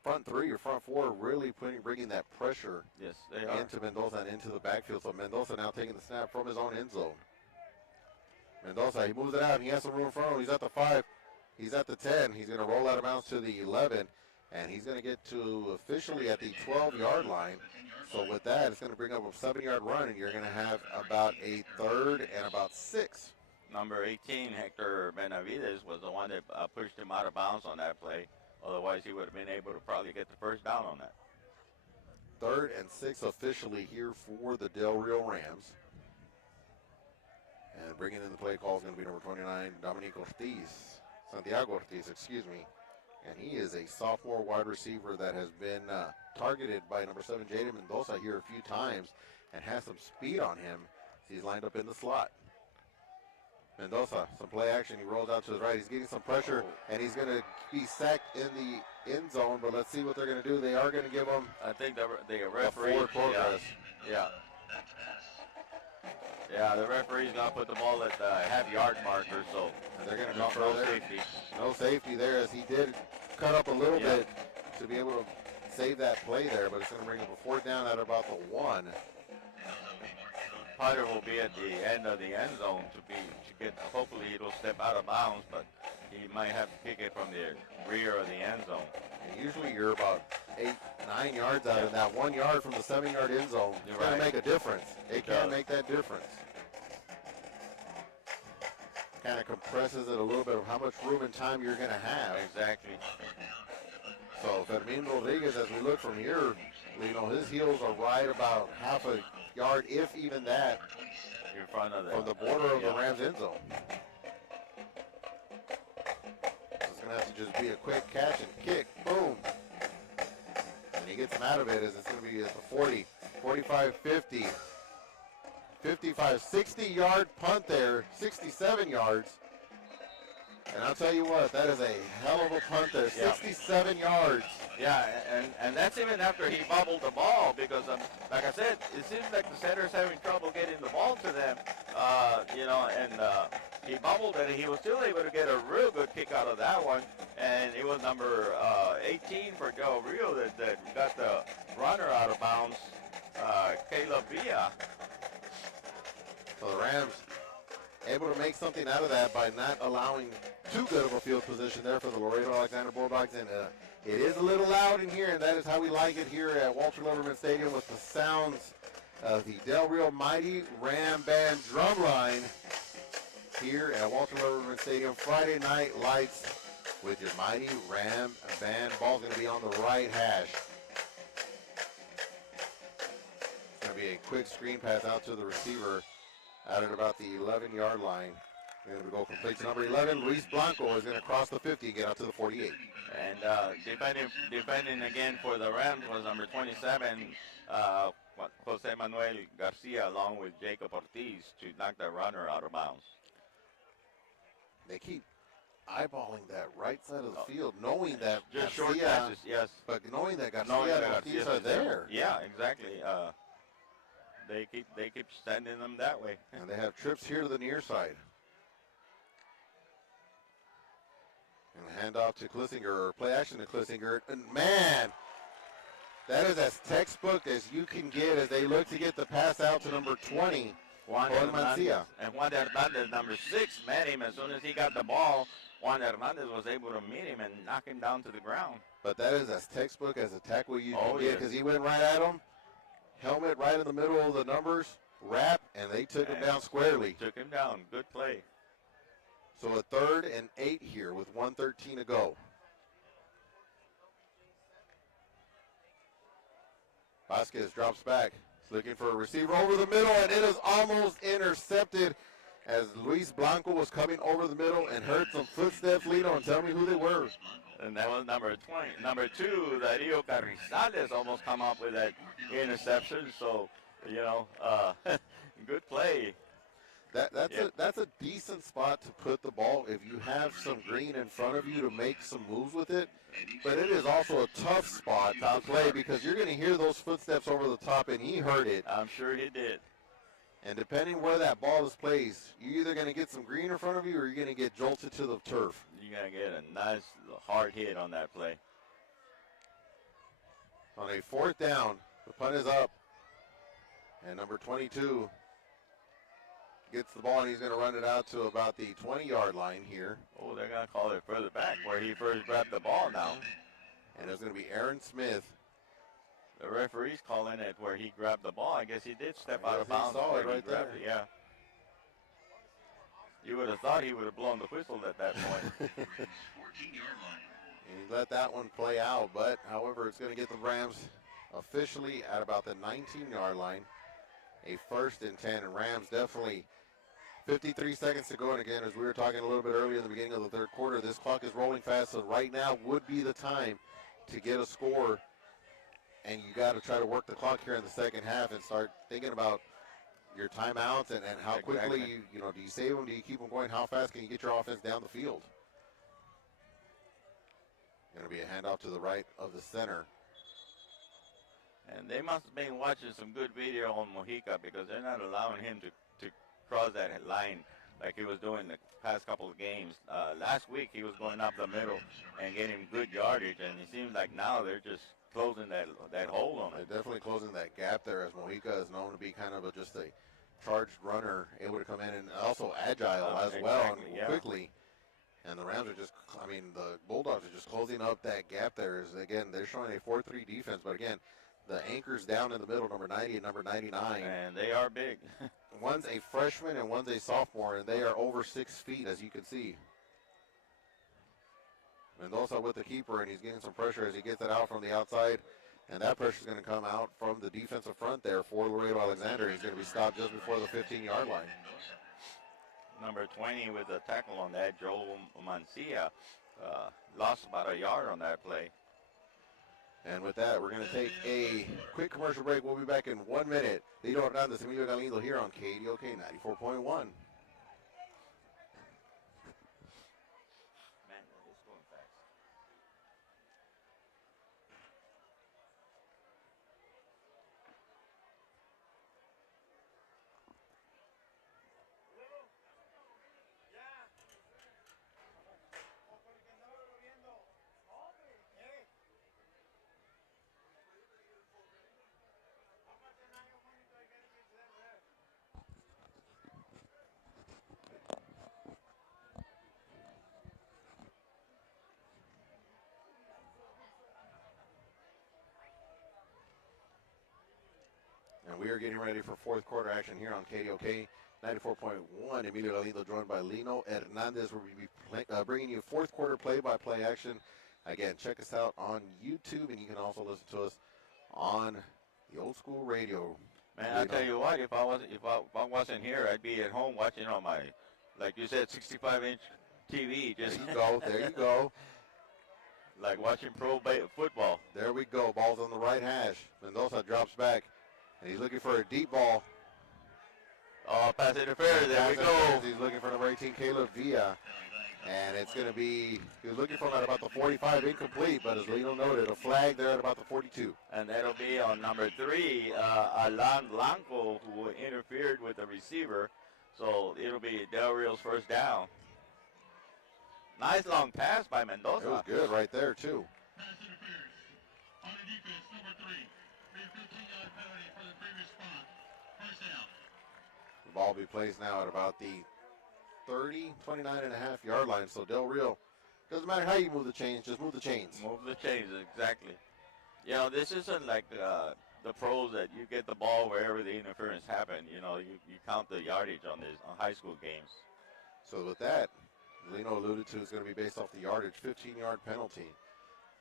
front 3 or front 4 really bringing that pressure Yes, they are. into Mendoza and into the backfield. So Mendoza now taking the snap from his own end zone. Mendoza, he moves it out, and he has some room in front of him. He's at the 5. He's at the 10. He's going to roll out of bounds to the 11, and he's going to get to officially at the 12-yard line. So with that, it's going to bring up a 7-yard run, and you're going to have about a 3rd and about 6. Number 18, Hector Benavides, was the one that pushed him out of bounds on that play. Otherwise, he would have been able to probably get the first down on that. 3rd and 6 officially here for the Del Rio Rams. And bringing in the play call is going to be number 29, Santiago Ortiz, excuse me. And he is a sophomore wide receiver that has been targeted by number 7, Jaden Mendoza, here a few times and has some speed on him. He's lined up in the slot. Mendoza, some play action. He rolls out to his right. He's getting some pressure, and he's going to be sacked in the end zone. But let's see what they're going to do. They are going to give him, I think the referee. forward progress. Yeah. Yeah, the referee's going to put the ball at the half-yard marker, so And they're going to no go for safety. No safety there, as he did cut up a little bit to be able to save that play there. But it's going to bring up a 4th down at about the 1. Potter will be at the end of the end zone to get. Hopefully, it'll step out of bounds, but he might have to kick it from the rear of the end zone. And usually you're about 8-9 yards out of that 1 yard from the 7-yard end zone. It's going to make a difference. It can make that difference. Kind of compresses it a little bit of how much room and time you're going to have. Exactly. So Fermin Rodriguez, as we look from here, his heels are right about half a yard, if even that, In front of from the border of the Rams end zone. It's going to have to just be a quick catch and kick. Boom. And he gets him out of it as it's going to be at the 40, 45, 50, 55, 60-yard punt there, 67 yards. And I'll tell you what, that is a hell of a punt there, 67 yards. Yeah, and that's even after he bobbled the ball because, like I said, it seems like the center's having trouble getting the ball to them, and he bobbled it. He was still able to get a real good kick out of that one, and it was number 18 for Del Rio that got the runner out of bounds, Caleb Villa. So the Rams able to make something out of that by not allowing too good of a field position there for the Laredo Alexander Bulldogs. And it is a little loud in here, and that is how we like it here at Walter Leverman Stadium with the sounds of the Del Rio Mighty Ram Band drumline here at Walter Leverman Stadium. Friday night lights with your Mighty Ram Band. Ball's going to be on the right hash. It's going to be a quick screen pass out to the receiver out at about the 11-yard line. Going to go complete to number 11. Luis Blanco is going to cross the 50 and get out to the 48. And defending again for the Rams was number 27, Jose Manuel Garcia, along with Jacob Ortiz, to knock the runner out of bounds. They keep eyeballing that right side of the field, knowing that Just Garcia, short passes, yes. but knowing that Garcia and Ortiz are there. Yeah, exactly. They keep sending them that way. And they have trips here to the near side. And handoff to Klissinger, or play action to Klissinger. And man, that is as textbook as you can get as they look to get the pass out to number 20, Juan Mancia. And Juan Hernandez, number 6, met him. As soon as he got the ball, Juan Hernandez was able to meet him and knock him down to the ground. But that is as textbook as a tackle you can get, yeah. because he went right at him. Helmet right in the middle of the numbers, wrap, and they took him down squarely. Took him down. Good play. So a 3rd and 8 here with 1:13 to go. Vasquez drops back. He's looking for a receiver over the middle, and it is almost intercepted as Luis Blanco was coming over the middle and heard some footsteps, Lino, and tell me who they were. And that was number 20. Number 2, Dario Carrizales almost come up with that interception. So, good play. That's a decent spot to put the ball if you have some green in front of you to make some moves with it. But it is also a tough spot to play because you're going to hear those footsteps over the top, and he heard it. I'm sure he did. And depending where that ball is placed, you're either going to get some green in front of you or you're going to get jolted to the turf. You're going to get a nice hard hit on that play. On a 4th down, the punt is up. And number 22 gets the ball, and he's going to run it out to about the 20-yard line here. Oh, they're going to call it further back where he first grabbed the ball now. And it's going to be Aaron Smith. The referee's calling it where he grabbed the ball. I guess he did step out of bounds. Saw it right there. Yeah. You would have thought he would have blown the whistle at that point. 14-yard line. And he let that one play out, but however, it's going to get the Rams officially at about the 19-yard line. A 1st and 10, and Rams definitely 53 seconds to go. And again, as we were talking a little bit earlier in the beginning of the 3rd quarter, this clock is rolling fast, so right now would be the time to get a score. And you got to try to work the clock here in the 2nd half and start thinking about your timeouts and how quickly, do you save them? Do you keep them going? How fast can you get your offense down the field? Going to be a handoff to the right of the center. And they must have been watching some good video on Mojica because they're not allowing him to cross that line like he was doing the past couple of games. Last week he was going up the middle and getting good yardage, and it seems like now they're just closing that hole on it. They're definitely closing that gap there, as Mojica is known to be kind of just a charged runner, able to come in and also agile as well and quickly. And the Rams are just, the Bulldogs are just closing up that gap there. Again, they're showing a 4-3 defense, but again, the anchors down in the middle, number 90 and number 99. And they are big. One's a freshman and one's a sophomore, and they are over 6 feet, as you can see. Mendoza with the keeper, and he's getting some pressure as he gets it out from the outside. And that pressure is going to come out from the defensive front there for Laredo Alexander. He's going to be stopped just before the 15-yard line. Number 20 with a tackle on that, Joel Mancia, lost about a yard on that play. And with that, we're going to take a quick commercial break. We'll be back in 1 minute. Lido Hernandez, Emilio Galindo here on KDOK 94.1. And we are getting ready for fourth quarter action here on KDOK 94.1. Emilio Galindo joined by Lino Hernandez. We'll be bringing you fourth quarter play-by-play action. Again, check us out on YouTube, and you can also listen to us on the old school radio. Man, I tell you what, if I wasn't here, I'd be at home watching on my, like you said, 65-inch TV. Just there you go. There you go. Like watching football. There we go. Ball's on the right hash. Mendoza drops back, and he's looking for a deep ball. Oh, pass interference. There we go. He's looking for number 18, Caleb Villa. And it's going to be, he was looking for him at about the 45, incomplete, but as Lino noted, a flag there at about the 42. And that'll be on number 3, Alan Blanco, who interfered with the receiver. So it'll be Del Rio's first down. Nice long pass by Mendoza. It was good right there, too. Pass interference. On the defense, number 3. Be a 15-yard penalty for the previous spot. First down. The ball will be placed now at about the 29.5 yard line. So Del Rio, doesn't matter how you move the chains, just move the chains. Move the chains, exactly. You know, this isn't like the pros that you get the ball wherever the interference happened. You know, you count the yardage on high school games. So with that, Lino alluded to, is going to be based off the yardage, 15-yard penalty,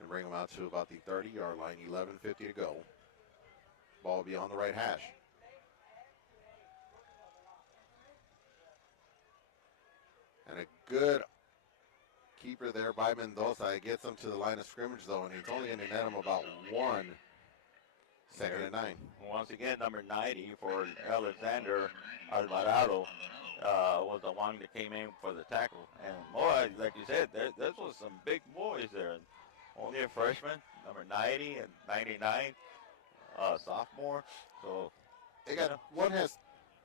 and bring them out to about the 30-yard line, 11:50 to go. Ball will be on the right hash. And a good keeper there by Mendoza. It gets him to the line of scrimmage, though, and he's only going to net him about 1. Second and 9. Once again, number 90 for Alexander Alvarado was the one that came in for the tackle. And boy, like you said, there was some big boys there. Only a freshman, number 90 and 99, sophomore. So they got one has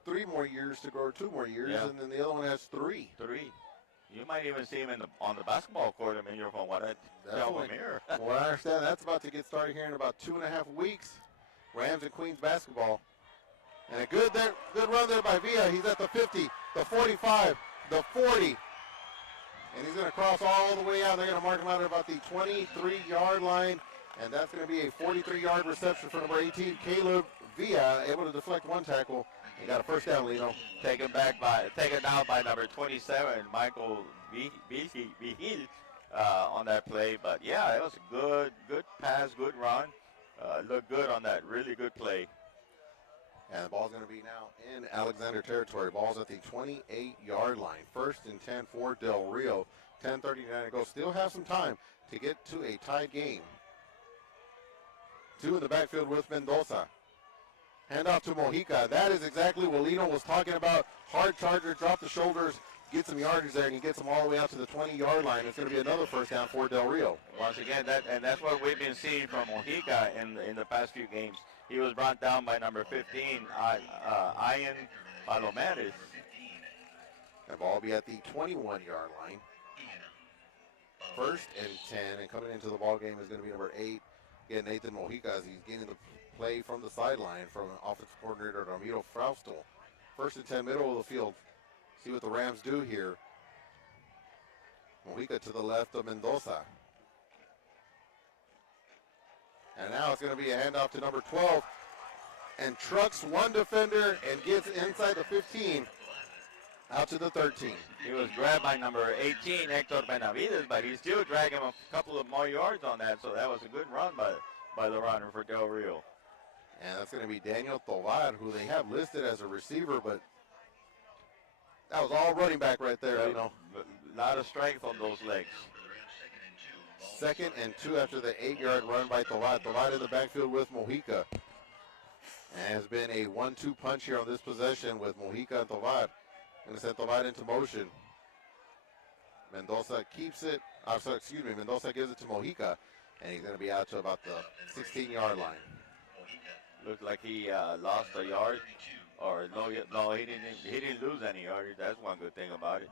3 more years to go, or 2 more years, Yeah. and then the other one has 3. 3. You might even see him on the basketball court. I mean, from what I tell from here. From what I understand, that's about to get started here in about 2.5 weeks. Rams and Queens basketball. And a good run there by Villa. He's at the 50, the 45, the 40. And he's going to cross all the way out. They're going to mark him out at about the 23-yard line. And that's going to be a 43-yard reception for number 18, Caleb Villa, able to deflect 1 tackle. He got a first down, Lino. Taken down by number 27, Michael Vigil, on that play. But yeah, it was a good pass, good run. Looked good on that, really good play. And the ball's going to be now in Alexander territory. Ball's at the 28-yard line. First and 10 for Del Rio. 10:39 to go. Still have some time to get to a tied game. 2 in the backfield with Mendoza. Hand off to Mojica. That is exactly what Lino was talking about. Hard charger, drop the shoulders, get some yardage there, and he gets them all the way out to the 20-yard line. It's going to be another first down for Del Rio. Once again, that's what we've been seeing from Mojica in the past few games. He was brought down by number 15, Ian Palomares. The ball will be at the 21-yard line. First and 10, and coming into the ball game is going to be number 8. Again, Nathan Mojica, as he's getting the play from the sideline from offensive coordinator Ramiro Frausto. First and 10, middle of the field. See what the Rams do here. Mojica to the left of Mendoza. And now it's going to be a handoff to number 12. And trucks 1 defender and gets inside the 15. Out to the 13. He was grabbed by number 18, Hector Benavides, but he still dragged him a couple of more yards on that. So that was a good run by the runner for Del Rio. And that's going to be Daniel Tovar, who they have listed as a receiver, but that was all running back right there. You know, a lot of strength on those legs. Second and 2 after the 8-yard run by Tovar. Tovar in the backfield with Mojica. And has been a 1-2 punch here on this possession with Mojica and Tovar. Going to send Tovar into motion. Mendoza keeps it. Mendoza gives it to Mojica, and he's going to be out to about the 16-yard line. Looks like he lost a yard, or no, he didn't lose any yardage. That's one good thing about it.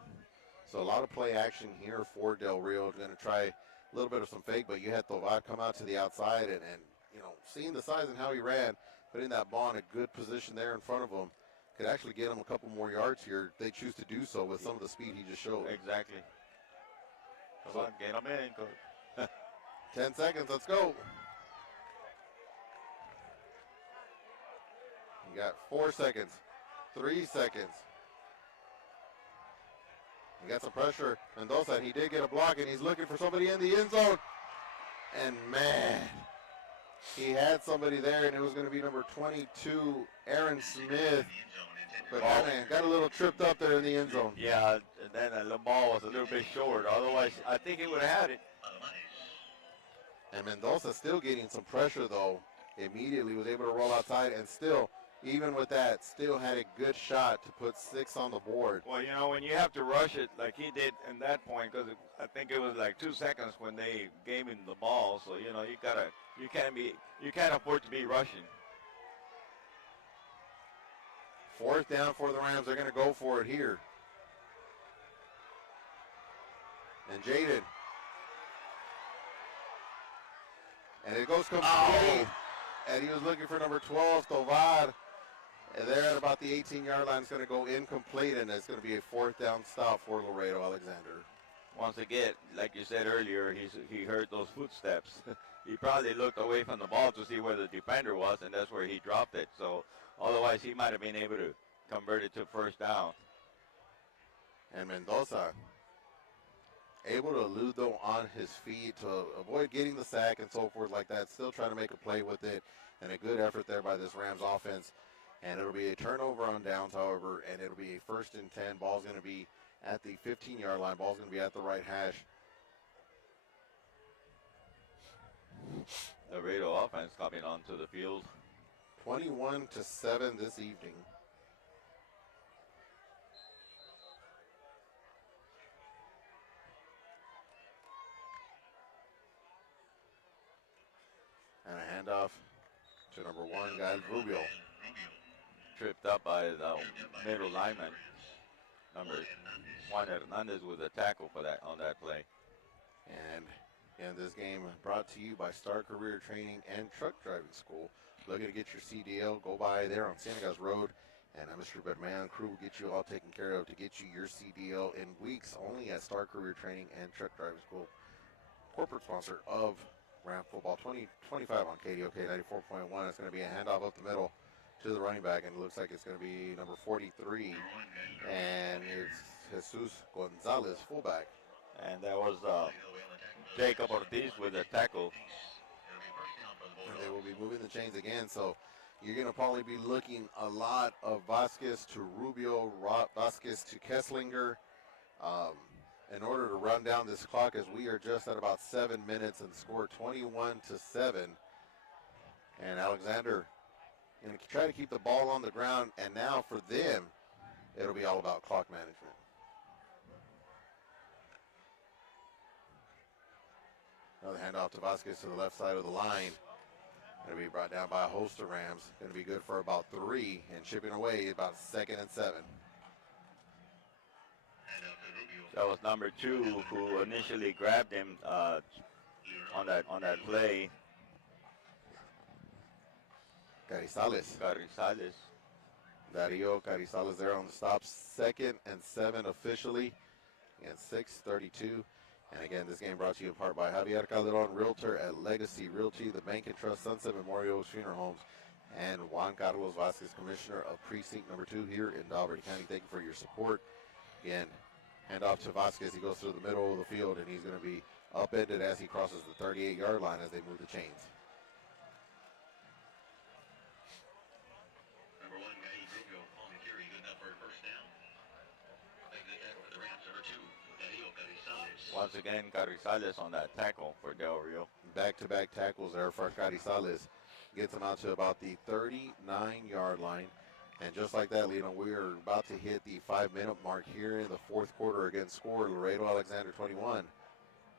So a lot of play action here for Del Rio. Going to try a little bit of some fake, but you had Tovar come out to the outside, and you know, seeing the size and how he ran, putting that ball in a good position there in front of him, could actually get him a couple more yards here. They choose to do so with some of the speed he just showed. Exactly. Come on, get him in, coach. 10 seconds, let's go. You got 4 seconds, 3 seconds. He got some pressure. Mendoza, and he did get a block, and he's looking for somebody in the end zone. And man, he had somebody there, and it was going to be number 22, Aaron Smith. But got a little tripped up there in the end zone. Yeah, and then the ball was a little bit short. Otherwise, I think he would have had it. And Mendoza still getting some pressure, though. Immediately was able to roll outside, and still, even with that, still had a good shot to put 6 on the board. Well, you know, when you have to rush it like he did in that point, because I think it was like 2 seconds when they gave him the ball. So, you know, you can't afford to be rushing. 4th down for the Rams. They're going to go for it here. And Jaden. And it goes complete. Oh. And he was looking for number 12, Tovar. And they're at about the 18-yard line. It's going to go incomplete, and it's going to be a 4th down stop for Laredo Alexander. Once again, like you said earlier, he heard those footsteps. He probably looked away from the ball to see where the defender was, and that's where he dropped it. So otherwise, he might have been able to convert it to 1st down. And Mendoza able to elude, though, on his feet to avoid getting the sack and so forth like that. Still trying to make a play with it, and a good effort there by this Rams offense. And it'll be a turnover on downs, however, and it'll be a 1st and 10. Ball's going to be at the 15-yard line. Ball's going to be at the right hash. The Laredo offense coming onto the field. 21-7 this evening. And a handoff to number 1, guys, Rubio. Tripped up by the middle lineman. Number 1, Hernandez, with a tackle for that on that play. And this game brought to you by Star Career Training and Truck Driving School. Looking to get your CDL, go by there on Cienegaz Road, and Mr. Bedman crew will get you all taken care of to get you your CDL in weeks only at Star Career Training and Truck Driving School. Corporate sponsor of Ram Football 2025 on KDOK 94.1. It's going to be a handoff up the middle to the running back, and it looks like it's going to be number 43, and it's Jesus Gonzalez, fullback. And that was Jacob Ortiz with a tackle. And they will be moving the chains again, so you're going to probably be looking a lot of Vasquez to Rubio, Vasquez to Kesslinger, in order to run down this clock, as we are just at about 7 minutes and score 21-7. And Alexander going to try to keep the ball on the ground, and now for them, it'll be all about clock management. Another handoff to Vasquez to the left side of the line. Going to be brought down by a host of Rams. Going to be good for about 3, and chipping away about 2nd and 7. That was number 2 who initially grabbed him on that play. Carizales. Dario Carizales there on the stop. 2nd and 7 officially. And 6:32. And again, this game brought to you in part by Javier Calderon, Realtor at Legacy Realty, the Bank and Trust, Sunset Memorial Funeral Homes, and Juan Carlos Vasquez, Commissioner of Precinct number 2 here in Dahlberg County. Thank you for your support. Again, hand off to Vasquez. He goes through the middle of the field, and he's going to be upended as he crosses the 38-yard line as they move the chains. Number 1, guy, Rubio on the carry, good enough for a 1st down. Make the tackle for the Rams, number 2, Dario Carizales. Once again, Carizales on that tackle for Del Rio. Back-to-back tackles there for Carizales. Gets him out to about the 39-yard line. And just like that, Lino, we are about to hit the 5-minute mark here in the 4th quarter. Again, score Laredo Alexander 21,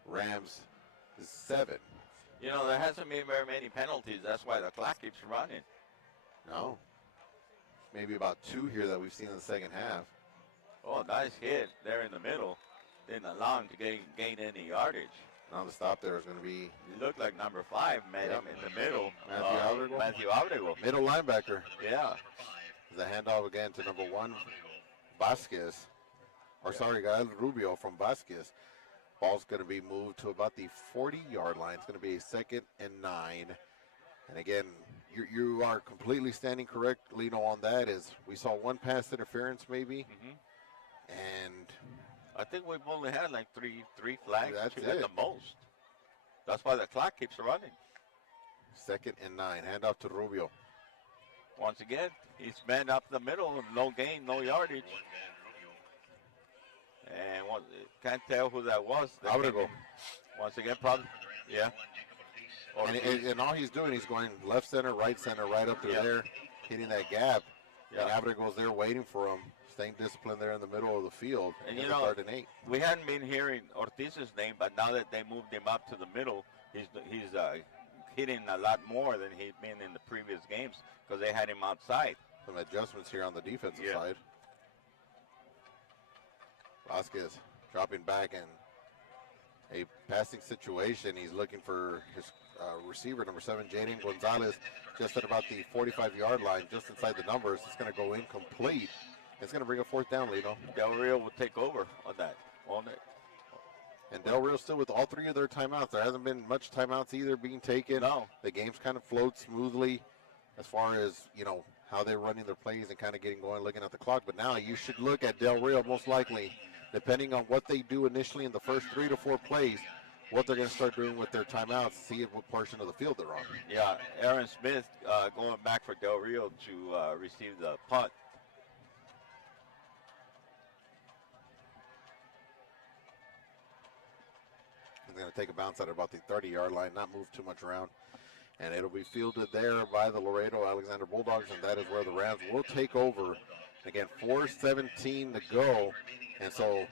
Rams 7. You know, there hasn't been very many penalties. That's why the clock keeps running. No. Maybe about 2 here that we've seen in the second half. Oh, nice hit there in the middle. Didn't allow him to gain any yardage. And on the stop there is going to be... He looked like number 5 met him in the middle. Matthew Abrego. Middle linebacker. Yeah. The handoff again to number 1, Vasquez. Or sorry, guys, Rubio from Vasquez. Ball's going to be moved to about the 40-yard line. It's going to be a 2nd and 9. And again, you are completely standing correct, Lino, on that. Is we saw one pass interference maybe, and I think we've only had like three flags That's at it. the most. That's why the clock keeps running. 2nd and 9. Handoff to Rubio. Once again, he's man up the middle, no gain, no yardage. And can't tell who that was. Abrego. Once again, probably, yeah. And all he's doing, he's going left center, right up through there, hitting that gap. Yeah. And Abrago's there waiting for him, staying disciplined there in the middle of the field. And in you the know, 3rd and 8. we hadn't been hearing Ortiz's name, but now that they moved him up to the middle, he's hitting a lot more than he'd been in the previous games because they had him outside. Some adjustments here on the defensive Yeah. side. Vasquez dropping back and a passing situation. He's looking for his receiver, number 7, Jaden Gonzalez, just at about the 45-yard line, just inside the numbers. It's going to go incomplete. It's going to bring a 4th down, Lino. Del Rio will take over on that. And Del Rio still with all 3 of their timeouts. There hasn't been much timeouts either being taken. No. The game's kind of flowed smoothly as far as, how they're running their plays and kind of getting going, looking at the clock. But now you should look at Del Rio most likely, depending on what they do initially in the first 3 to 4 plays, what they're going to start doing with their timeouts, see what portion of the field they're on. Yeah, Aaron Smith going back for Del Rio to receive the punt. He's going to take a bounce at about the 30-yard line, not move too much around. And it'll be fielded there by the Laredo Alexander Bulldogs, and that is where the Rams will take over. Again, 4:17 to go. And so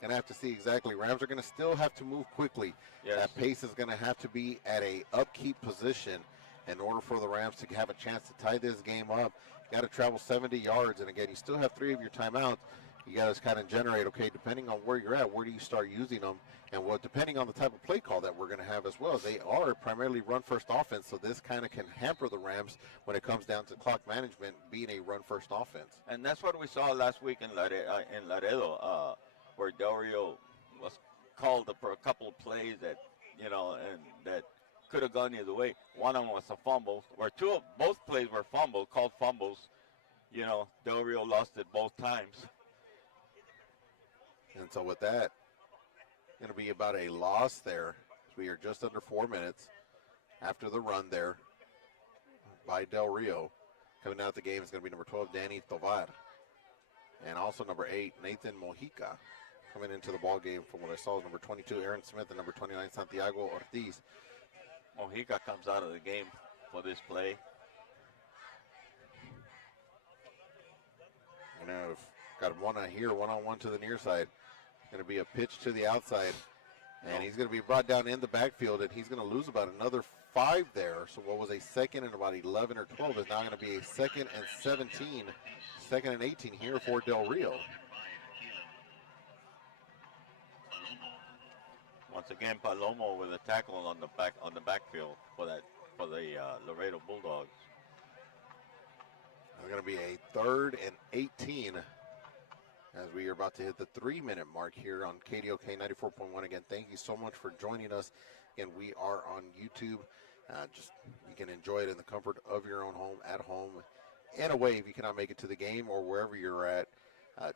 going to have to see exactly. Rams are going to still have to move quickly. Yes. That pace is going to have to be at a upkeep position in order for the Rams to have a chance to tie this game up. You got to travel 70 yards. And again, you still have 3 of your timeouts. You got to kind of generate, okay, depending on where you're at, where do you start using them? And depending on the type of play call that we're going to have as well. They are primarily run-first offense, so this kind of can hamper the Rams when it comes down to clock management being a run-first offense. And that's what we saw last week in Laredo, where Del Rio was called for a couple of plays that, and that could have gone either way. One of them was a fumble, where both plays were called fumbles. Del Rio lost it both times. And so with that, going to be about a loss there. We are just under 4 minutes after the run there by Del Rio. Coming out the game is going to be number 12, Danny Tovar. And also number 8, Nathan Mojica. Coming into the ball game from what I saw is number 22, Aaron Smith, and number 29, Santiago Ortiz. Mojica comes out of the game for this play. Got one here, one-on-one to the near side. Going to be a pitch to the outside. And he's going to be brought down in the backfield, and he's going to lose about another 5 there. So what was a 2nd and about 11 or 12 is now going to be a 2nd and 17, 2nd and 18 here for Del Rio. Once again, Palomo with a tackle on the backfield for the Laredo Bulldogs. It's going to be a 3rd and 18 as we are about to hit the 3-minute mark here on KDOK 94.1. Again, thank you so much for joining us. Again, we are on YouTube. You can enjoy it in the comfort of your own home, at home. In a way, if you cannot make it to the game or wherever you're at,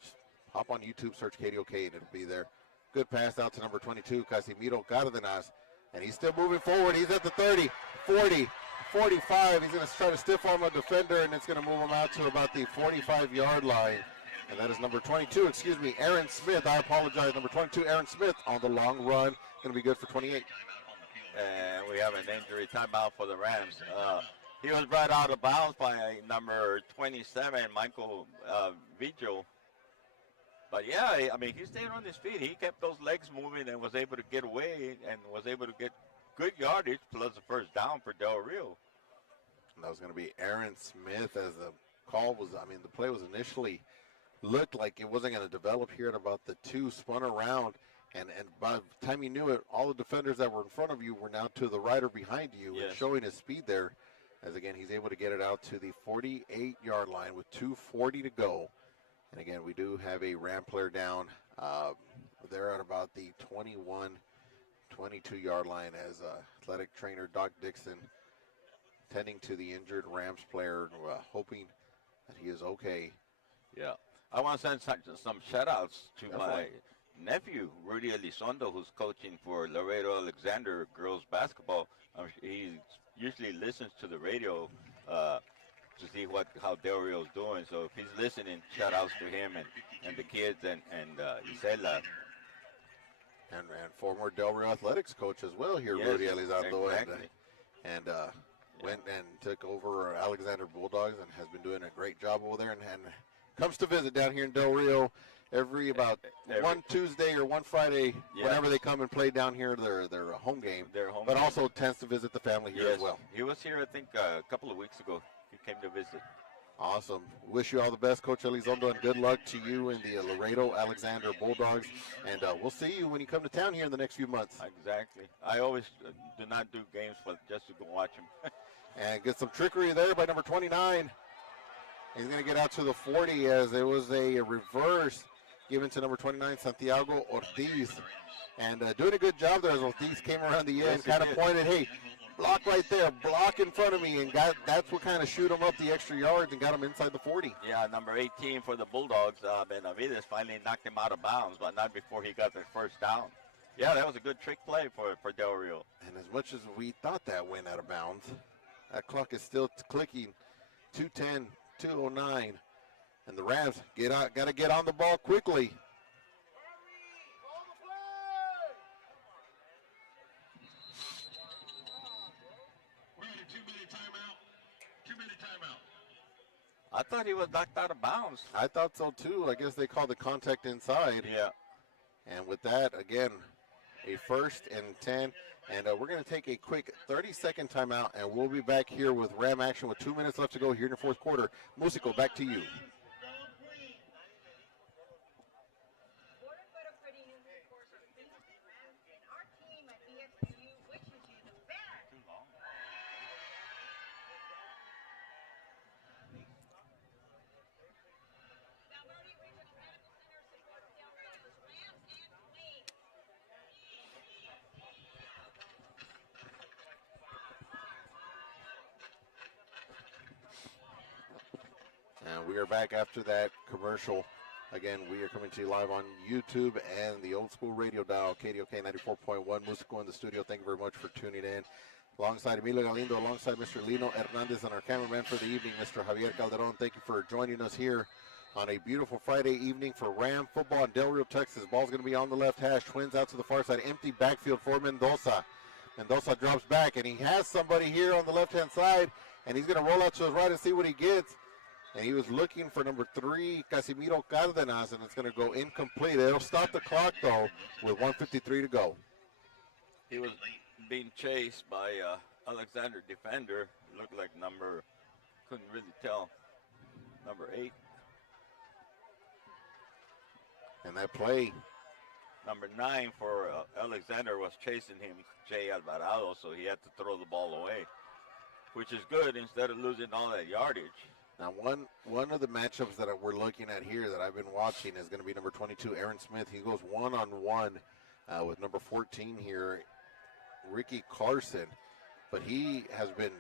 just hop on YouTube, search KDOK, and it'll be there. Good pass out to number 22, Casimiro Cardenas. And he's still moving forward. He's at the 30, 40, 45. He's going to try to stiff arm a defender, and it's going to move him out to about the 45-yard line. And that is number 22, Aaron Smith. I apologize. Number 22, Aaron Smith on the long run. Going to be good for 28. And we have an injury timeout for the Rams. He was brought out of bounds by number 27, Michael Vigil. But yeah, I mean, he stayed on his feet. He kept those legs moving and was able to get away and was able to get good yardage plus the first down for Del Rio. And that was going to be Aaron Smith as the call was, the play was initially looked like it wasn't going to develop here at about the 2, spun around. And by the time you knew it, all the defenders that were in front of you were now to the right or behind you, yes, and showing his speed there. As again, he's able to get it out to the 48-yard line with 2:40 to go. And again, we do have a Ram player down. They're at about the 21, 22-yard line as athletic trainer Doc Dixon tending to the injured Rams player, hoping that he is okay. Yeah. I want to send some shout-outs to my Definitely. nephew, Rudy Elizondo, who's coaching for Laredo Alexander girls basketball. He usually listens to the radio to see how Del Rio's doing. So if he's listening, shout-outs to him and the kids and Isela. And former Del Rio Athletics coach as well here, Yes, Rudy Elizondo. exactly. And went and took over Alexander Bulldogs and has been doing a great job over there, and comes to visit down here in Del Rio every one Tuesday or one Friday, whenever they come and play down here their home game. But also tends to visit the family here as well. He was here, I think, a couple of weeks ago. He came to visit. Awesome. Wish you all the best, Coach Elizondo, and good luck to you and the Laredo Alexander Bulldogs. And we'll see you when you come to town here in the next few months. Exactly. I always do not do games just to go watch them. And get some trickery there by number 29. He's going to get out to the 40 as it was a reverse given to number 29, Santiago Ortiz. And doing a good job there as Ortiz came around the end, kind of pointed, hey, block right there, block in front of me, and that's what kind of shoot him up the extra yards and got him inside the 40. Yeah, number 18 for the Bulldogs, Benavides, finally knocked him out of bounds, but not before he got the first down. Yeah, that was a good trick play for Del Rio. And as much as we thought that went out of bounds, that clock is still clicking. 2:10, 2:09, and the Rams got to get on the ball quickly. We're at a 2-minute timeout. 2-minute timeout. I thought he was knocked out of bounds. I thought so too. I guess they called the contact inside. Yeah. And with that, again, a 1st and 10. And we're going to take a quick 30-second timeout, and we'll be back here with Ram action with 2 minutes left to go here in the fourth quarter. Musico, back to you. And we are back after that commercial. Again, we are coming to you live on YouTube and the old school radio dial, KDOK 94.1. Musico in the studio. Thank you very much for tuning in. Alongside Emilio Galindo, alongside Mr. Lino Hernandez, and our cameraman for the evening, Mr. Javier Calderon. Thank you for joining us here on a beautiful Friday evening for Ram football in Del Rio, Texas. Ball's going to be on the left hash. Twins out to the far side. Empty backfield for Mendoza. Mendoza drops back, and he has somebody here on the left-hand side, and he's going to roll out to his right and see what he gets. And he was looking for number 3, Casimiro Cardenas, and it's going to go incomplete. It'll stop the clock, though, with 1:53 to go. He was being chased by Alexander defender. Looked like couldn't really tell, number 8. And that play. Number 9 for Alexander was chasing him, Jay Alvarado, so he had to throw the ball away, which is good instead of losing all that yardage. Now, one of the matchups that we're looking at here that I've been watching is going to be number 22, Aaron Smith. He goes one-on-one with number 14 here, Ricky Carson. But he has been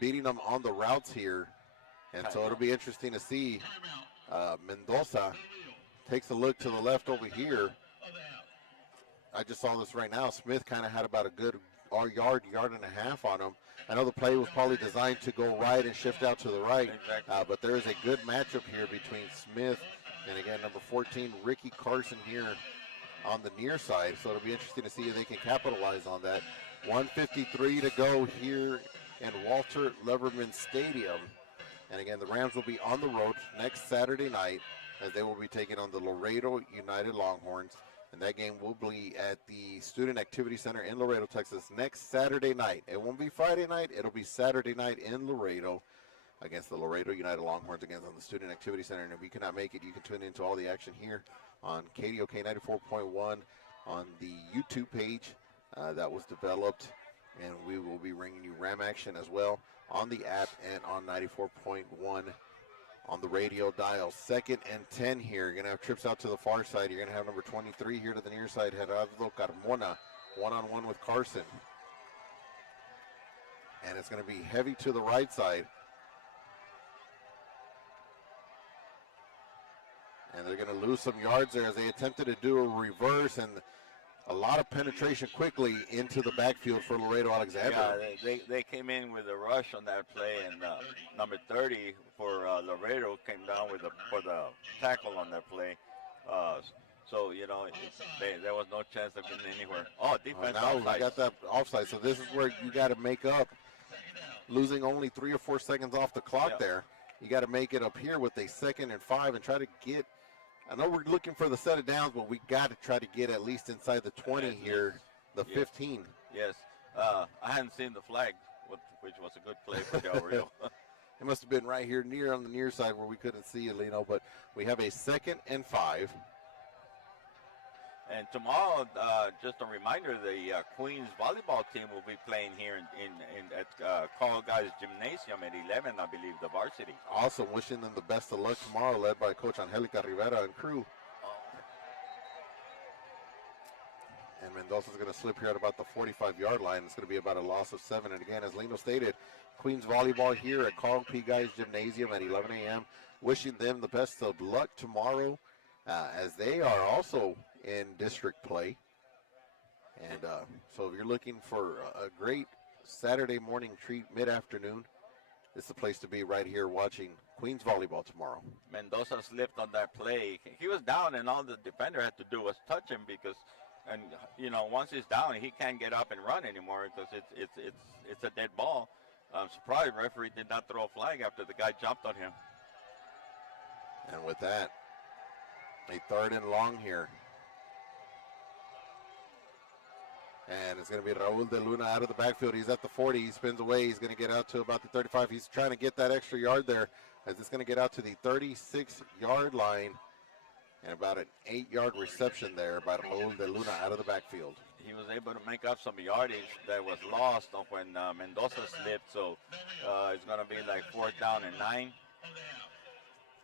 beating them on the routes here. And so it'll be interesting to see. Mendoza takes a look to the left over here. I just saw this right now. Smith kind of had about a good yard and a half on him. I know the play was probably designed to go right and shift out to the right, but there is a good matchup here between Smith and, again, number 14, Ricky Carson here on the near side. So it'll be interesting to see if they can capitalize on that. 1:53 to go here in Walter Leverman Stadium. And, again, the Rams will be on the road next Saturday night as they will be taking on the Laredo United Longhorns. And that game will be at the Student Activity Center in Laredo, Texas, next Saturday night. It won't be Friday night. It'll be Saturday night in Laredo against the Laredo United Longhorns, against on the Student Activity Center. And if you cannot make it, you can tune into all the action here on KDOK 94.1 on the YouTube page that was developed. And we will be bringing you Ram action as well on the app and on 94.1 on the radio dial. 2nd and 10 here. You're going to have trips out to the far side. You're going to have number 23 here to the near side, Gerardo Carmona, one-on-one with Carson. And it's going to be heavy to the right side. And they're going to lose some yards there as they attempted to do a reverse, and a lot of penetration quickly into the backfield for Laredo Alexander. Yeah, they came in with a rush on that play, and number 30 for Laredo came down for the tackle on that play. So, you know, there was no chance of getting anywhere. Oh, defense Now offside. we got that offside, so this is where you got to make up. Losing only 3 or 4 seconds off the clock there. You got to make it up here with a 2nd and 5 and try to get, I know we're looking for the set of downs, but we got to try to get at least inside the 20 here, the 15. Yes. I hadn't seen the flag, which was a good play for Del Rio. It must have been right here on the near side where we couldn't see it, Lino, but we have a 2nd and 5. And tomorrow, just a reminder, the Queens volleyball team will be playing here at Carl Guys Gymnasium at 11, I believe, the varsity. Awesome. Wishing them the best of luck tomorrow, led by Coach Angelica Rivera and crew. And Mendoza's going to slip here at about the 45-yard line. It's going to be about a loss of 7. And again, as Lino stated, Queens volleyball here at Carl P. Guys Gymnasium at 11 a.m. Wishing them the best of luck tomorrow as they are also in district play. And so if you're looking for a great Saturday morning treat mid-afternoon, it's the place to be right here watching Queens volleyball tomorrow. Mendoza slipped on that play. He was down, and all the defender had to do was touch him because, and you know, once he's down, he can't get up and run anymore because it's a dead ball. I'm surprised referee did not throw a flag after the guy jumped on him. And with that, a 3rd and long here. And it's going to be Raul de Luna out of the backfield. He's at the 40. He spins away. He's going to get out to about the 35. He's trying to get that extra yard there as it's going to get out to the 36-yard line. And about an 8-yard reception there by Raul de Luna out of the backfield. He was able to make up some yardage that was lost when Mendoza slipped. So it's going to be like 4th down and 9.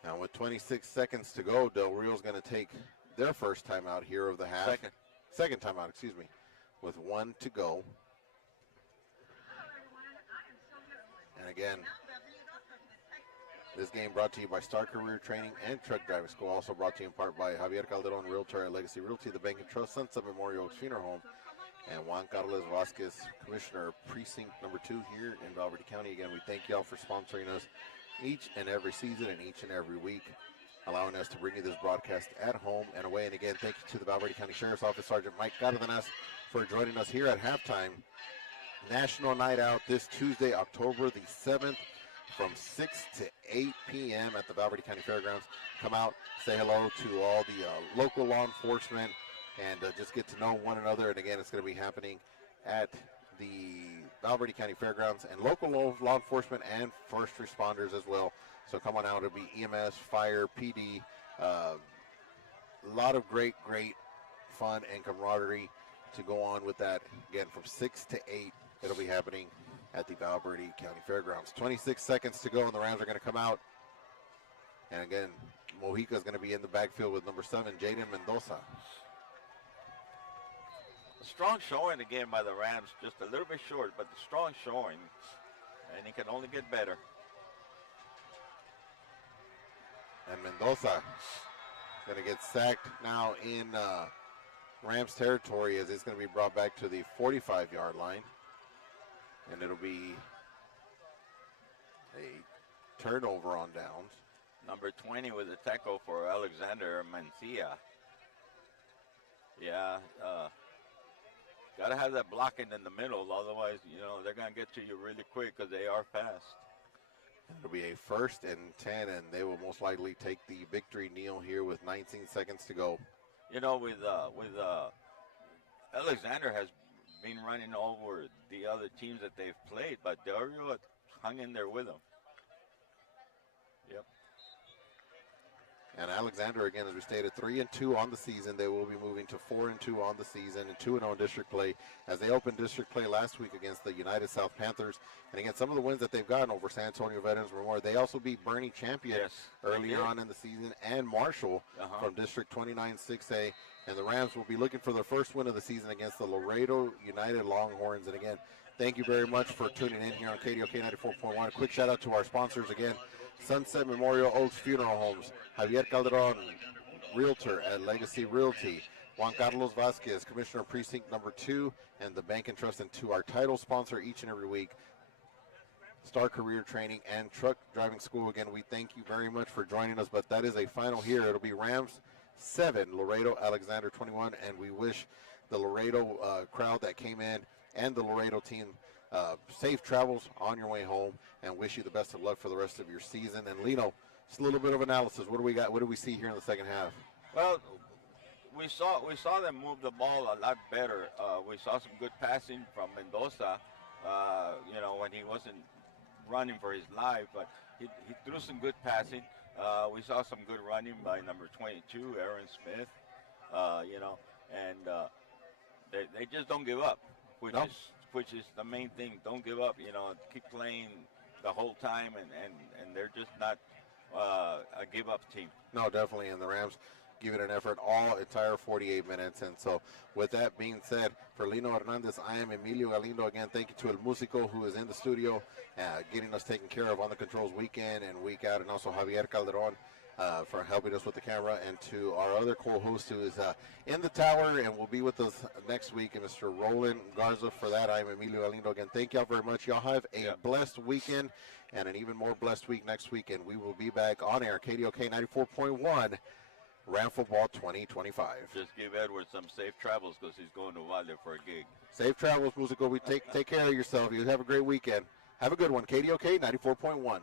Now with 26 seconds to go, Del Rio's going to take their first timeout here of the half. Second timeout, excuse me. With 1 to go. And again, this game brought to you by Star Career Training and Truck Driving School. Also brought to you in part by Javier Calderon, Realtor at Legacy Realty, the Bank and Trust, Sunset Memorial Oaks Funeral Home, and Juan Carlos Vasquez, Commissioner of Precinct number 2 here in Valverde County. Again, we thank y'all for sponsoring us each and every season and each and every week, allowing us to bring you this broadcast at home and away. And again, thank you to the Valverde County Sheriff's Office Sergeant Mike Cardenas for joining us here at halftime. National Night Out this Tuesday, October the 7th, from 6 to 8 p.m. at the Valverde County Fairgrounds. Come out, say hello to all the local law enforcement, and just get to know one another. And again, it's going to be happening at the Valverde County Fairgrounds, and local law enforcement and first responders as well. So come on out. It'll be EMS, fire, PD, a lot of great fun and camaraderie to go on with that. Again, from 6 to 8, it'll be happening at the Valverde County Fairgrounds. 26 seconds to go, and the Rams are going to come out. And again, Mojica is going to be in the backfield with number 7, Jaden Mendoza. A strong showing again by the Rams, just a little bit short, but the strong showing, and it can only get better. And Mendoza is going to get sacked now in Rams territory as it's going to be brought back to the 45-yard line. And it'll be a turnover on downs. Number 20 with a tackle for Alexander Mancia. Yeah, got to have that blocking in the middle, otherwise, you know, they're going to get to you really quick because they are fast. It'll be a 1st and 10, and they will most likely take the victory kneel here with 19 seconds to go. You know, with Alexander has been running over the other teams that they've played, but Del Rio hung in there with them. Yep. And Alexander, again, as we stated, 3-2 on the season. They will be moving to 4-2 on the season and 2-0 in district play as they opened district play last week against the United South Panthers. And again, some of the wins that they've gotten over San Antonio Veterans Memorial, they also beat Bernie Champion earlier on in the season and Marshall from District 29 6A. And the Rams will be looking for their first win of the season against the Laredo United Longhorns. And again, Thank you very much for tuning in here on KDOK 94.1. A quick shout out to our sponsors again, Sunset Memorial Oaks Funeral Homes, Javier Calderon, Realtor at Legacy Realty, Juan Carlos Vasquez, Commissioner of Precinct number 2, and the Bank and Trust, and to our title sponsor each and every week, Star Career Training and Truck Driving School. Again, we thank you very much for joining us, but that is a final here. It'll be Rams 7, Laredo Alexander 21, and we wish the Laredo crowd that came in and the Laredo team safe travels on your way home, and wish you the best of luck for the rest of your season. And Lino, just a little bit of analysis. What do we got? What do we see here in the second half? Well, we saw them move the ball a lot better. We saw some good passing from Mendoza. When he wasn't running for his life, but he threw some good passing. We saw some good running by number 22, Aaron Smith. They just don't give up, which is the main thing. Don't give up. Keep playing the whole time, and they're just not a give up team. No, definitely, and the Rams give it an effort all entire 48 minutes. And so with that being said, for Lino Hernandez, I am Emilio Galindo. Again, thank you to El Músico, who is in the studio getting us taken care of on the controls week in and week out, and also Javier Calderon for helping us with the camera, and to our other co-host who is in the tower and will be with us next week, and Mr. Roland Garza. For that, I am Emilio Galindo. Again, thank y'all very much. Y'all have a blessed weekend and an even more blessed week next week, and we will be back on air, KDOK 94.1. Ram Football 2025. Just give Edward some safe travels because he's going to Valle for a gig. Safe travels, Musico. We take care of yourself. You have a great weekend. Have a good one. KDOK 94.1.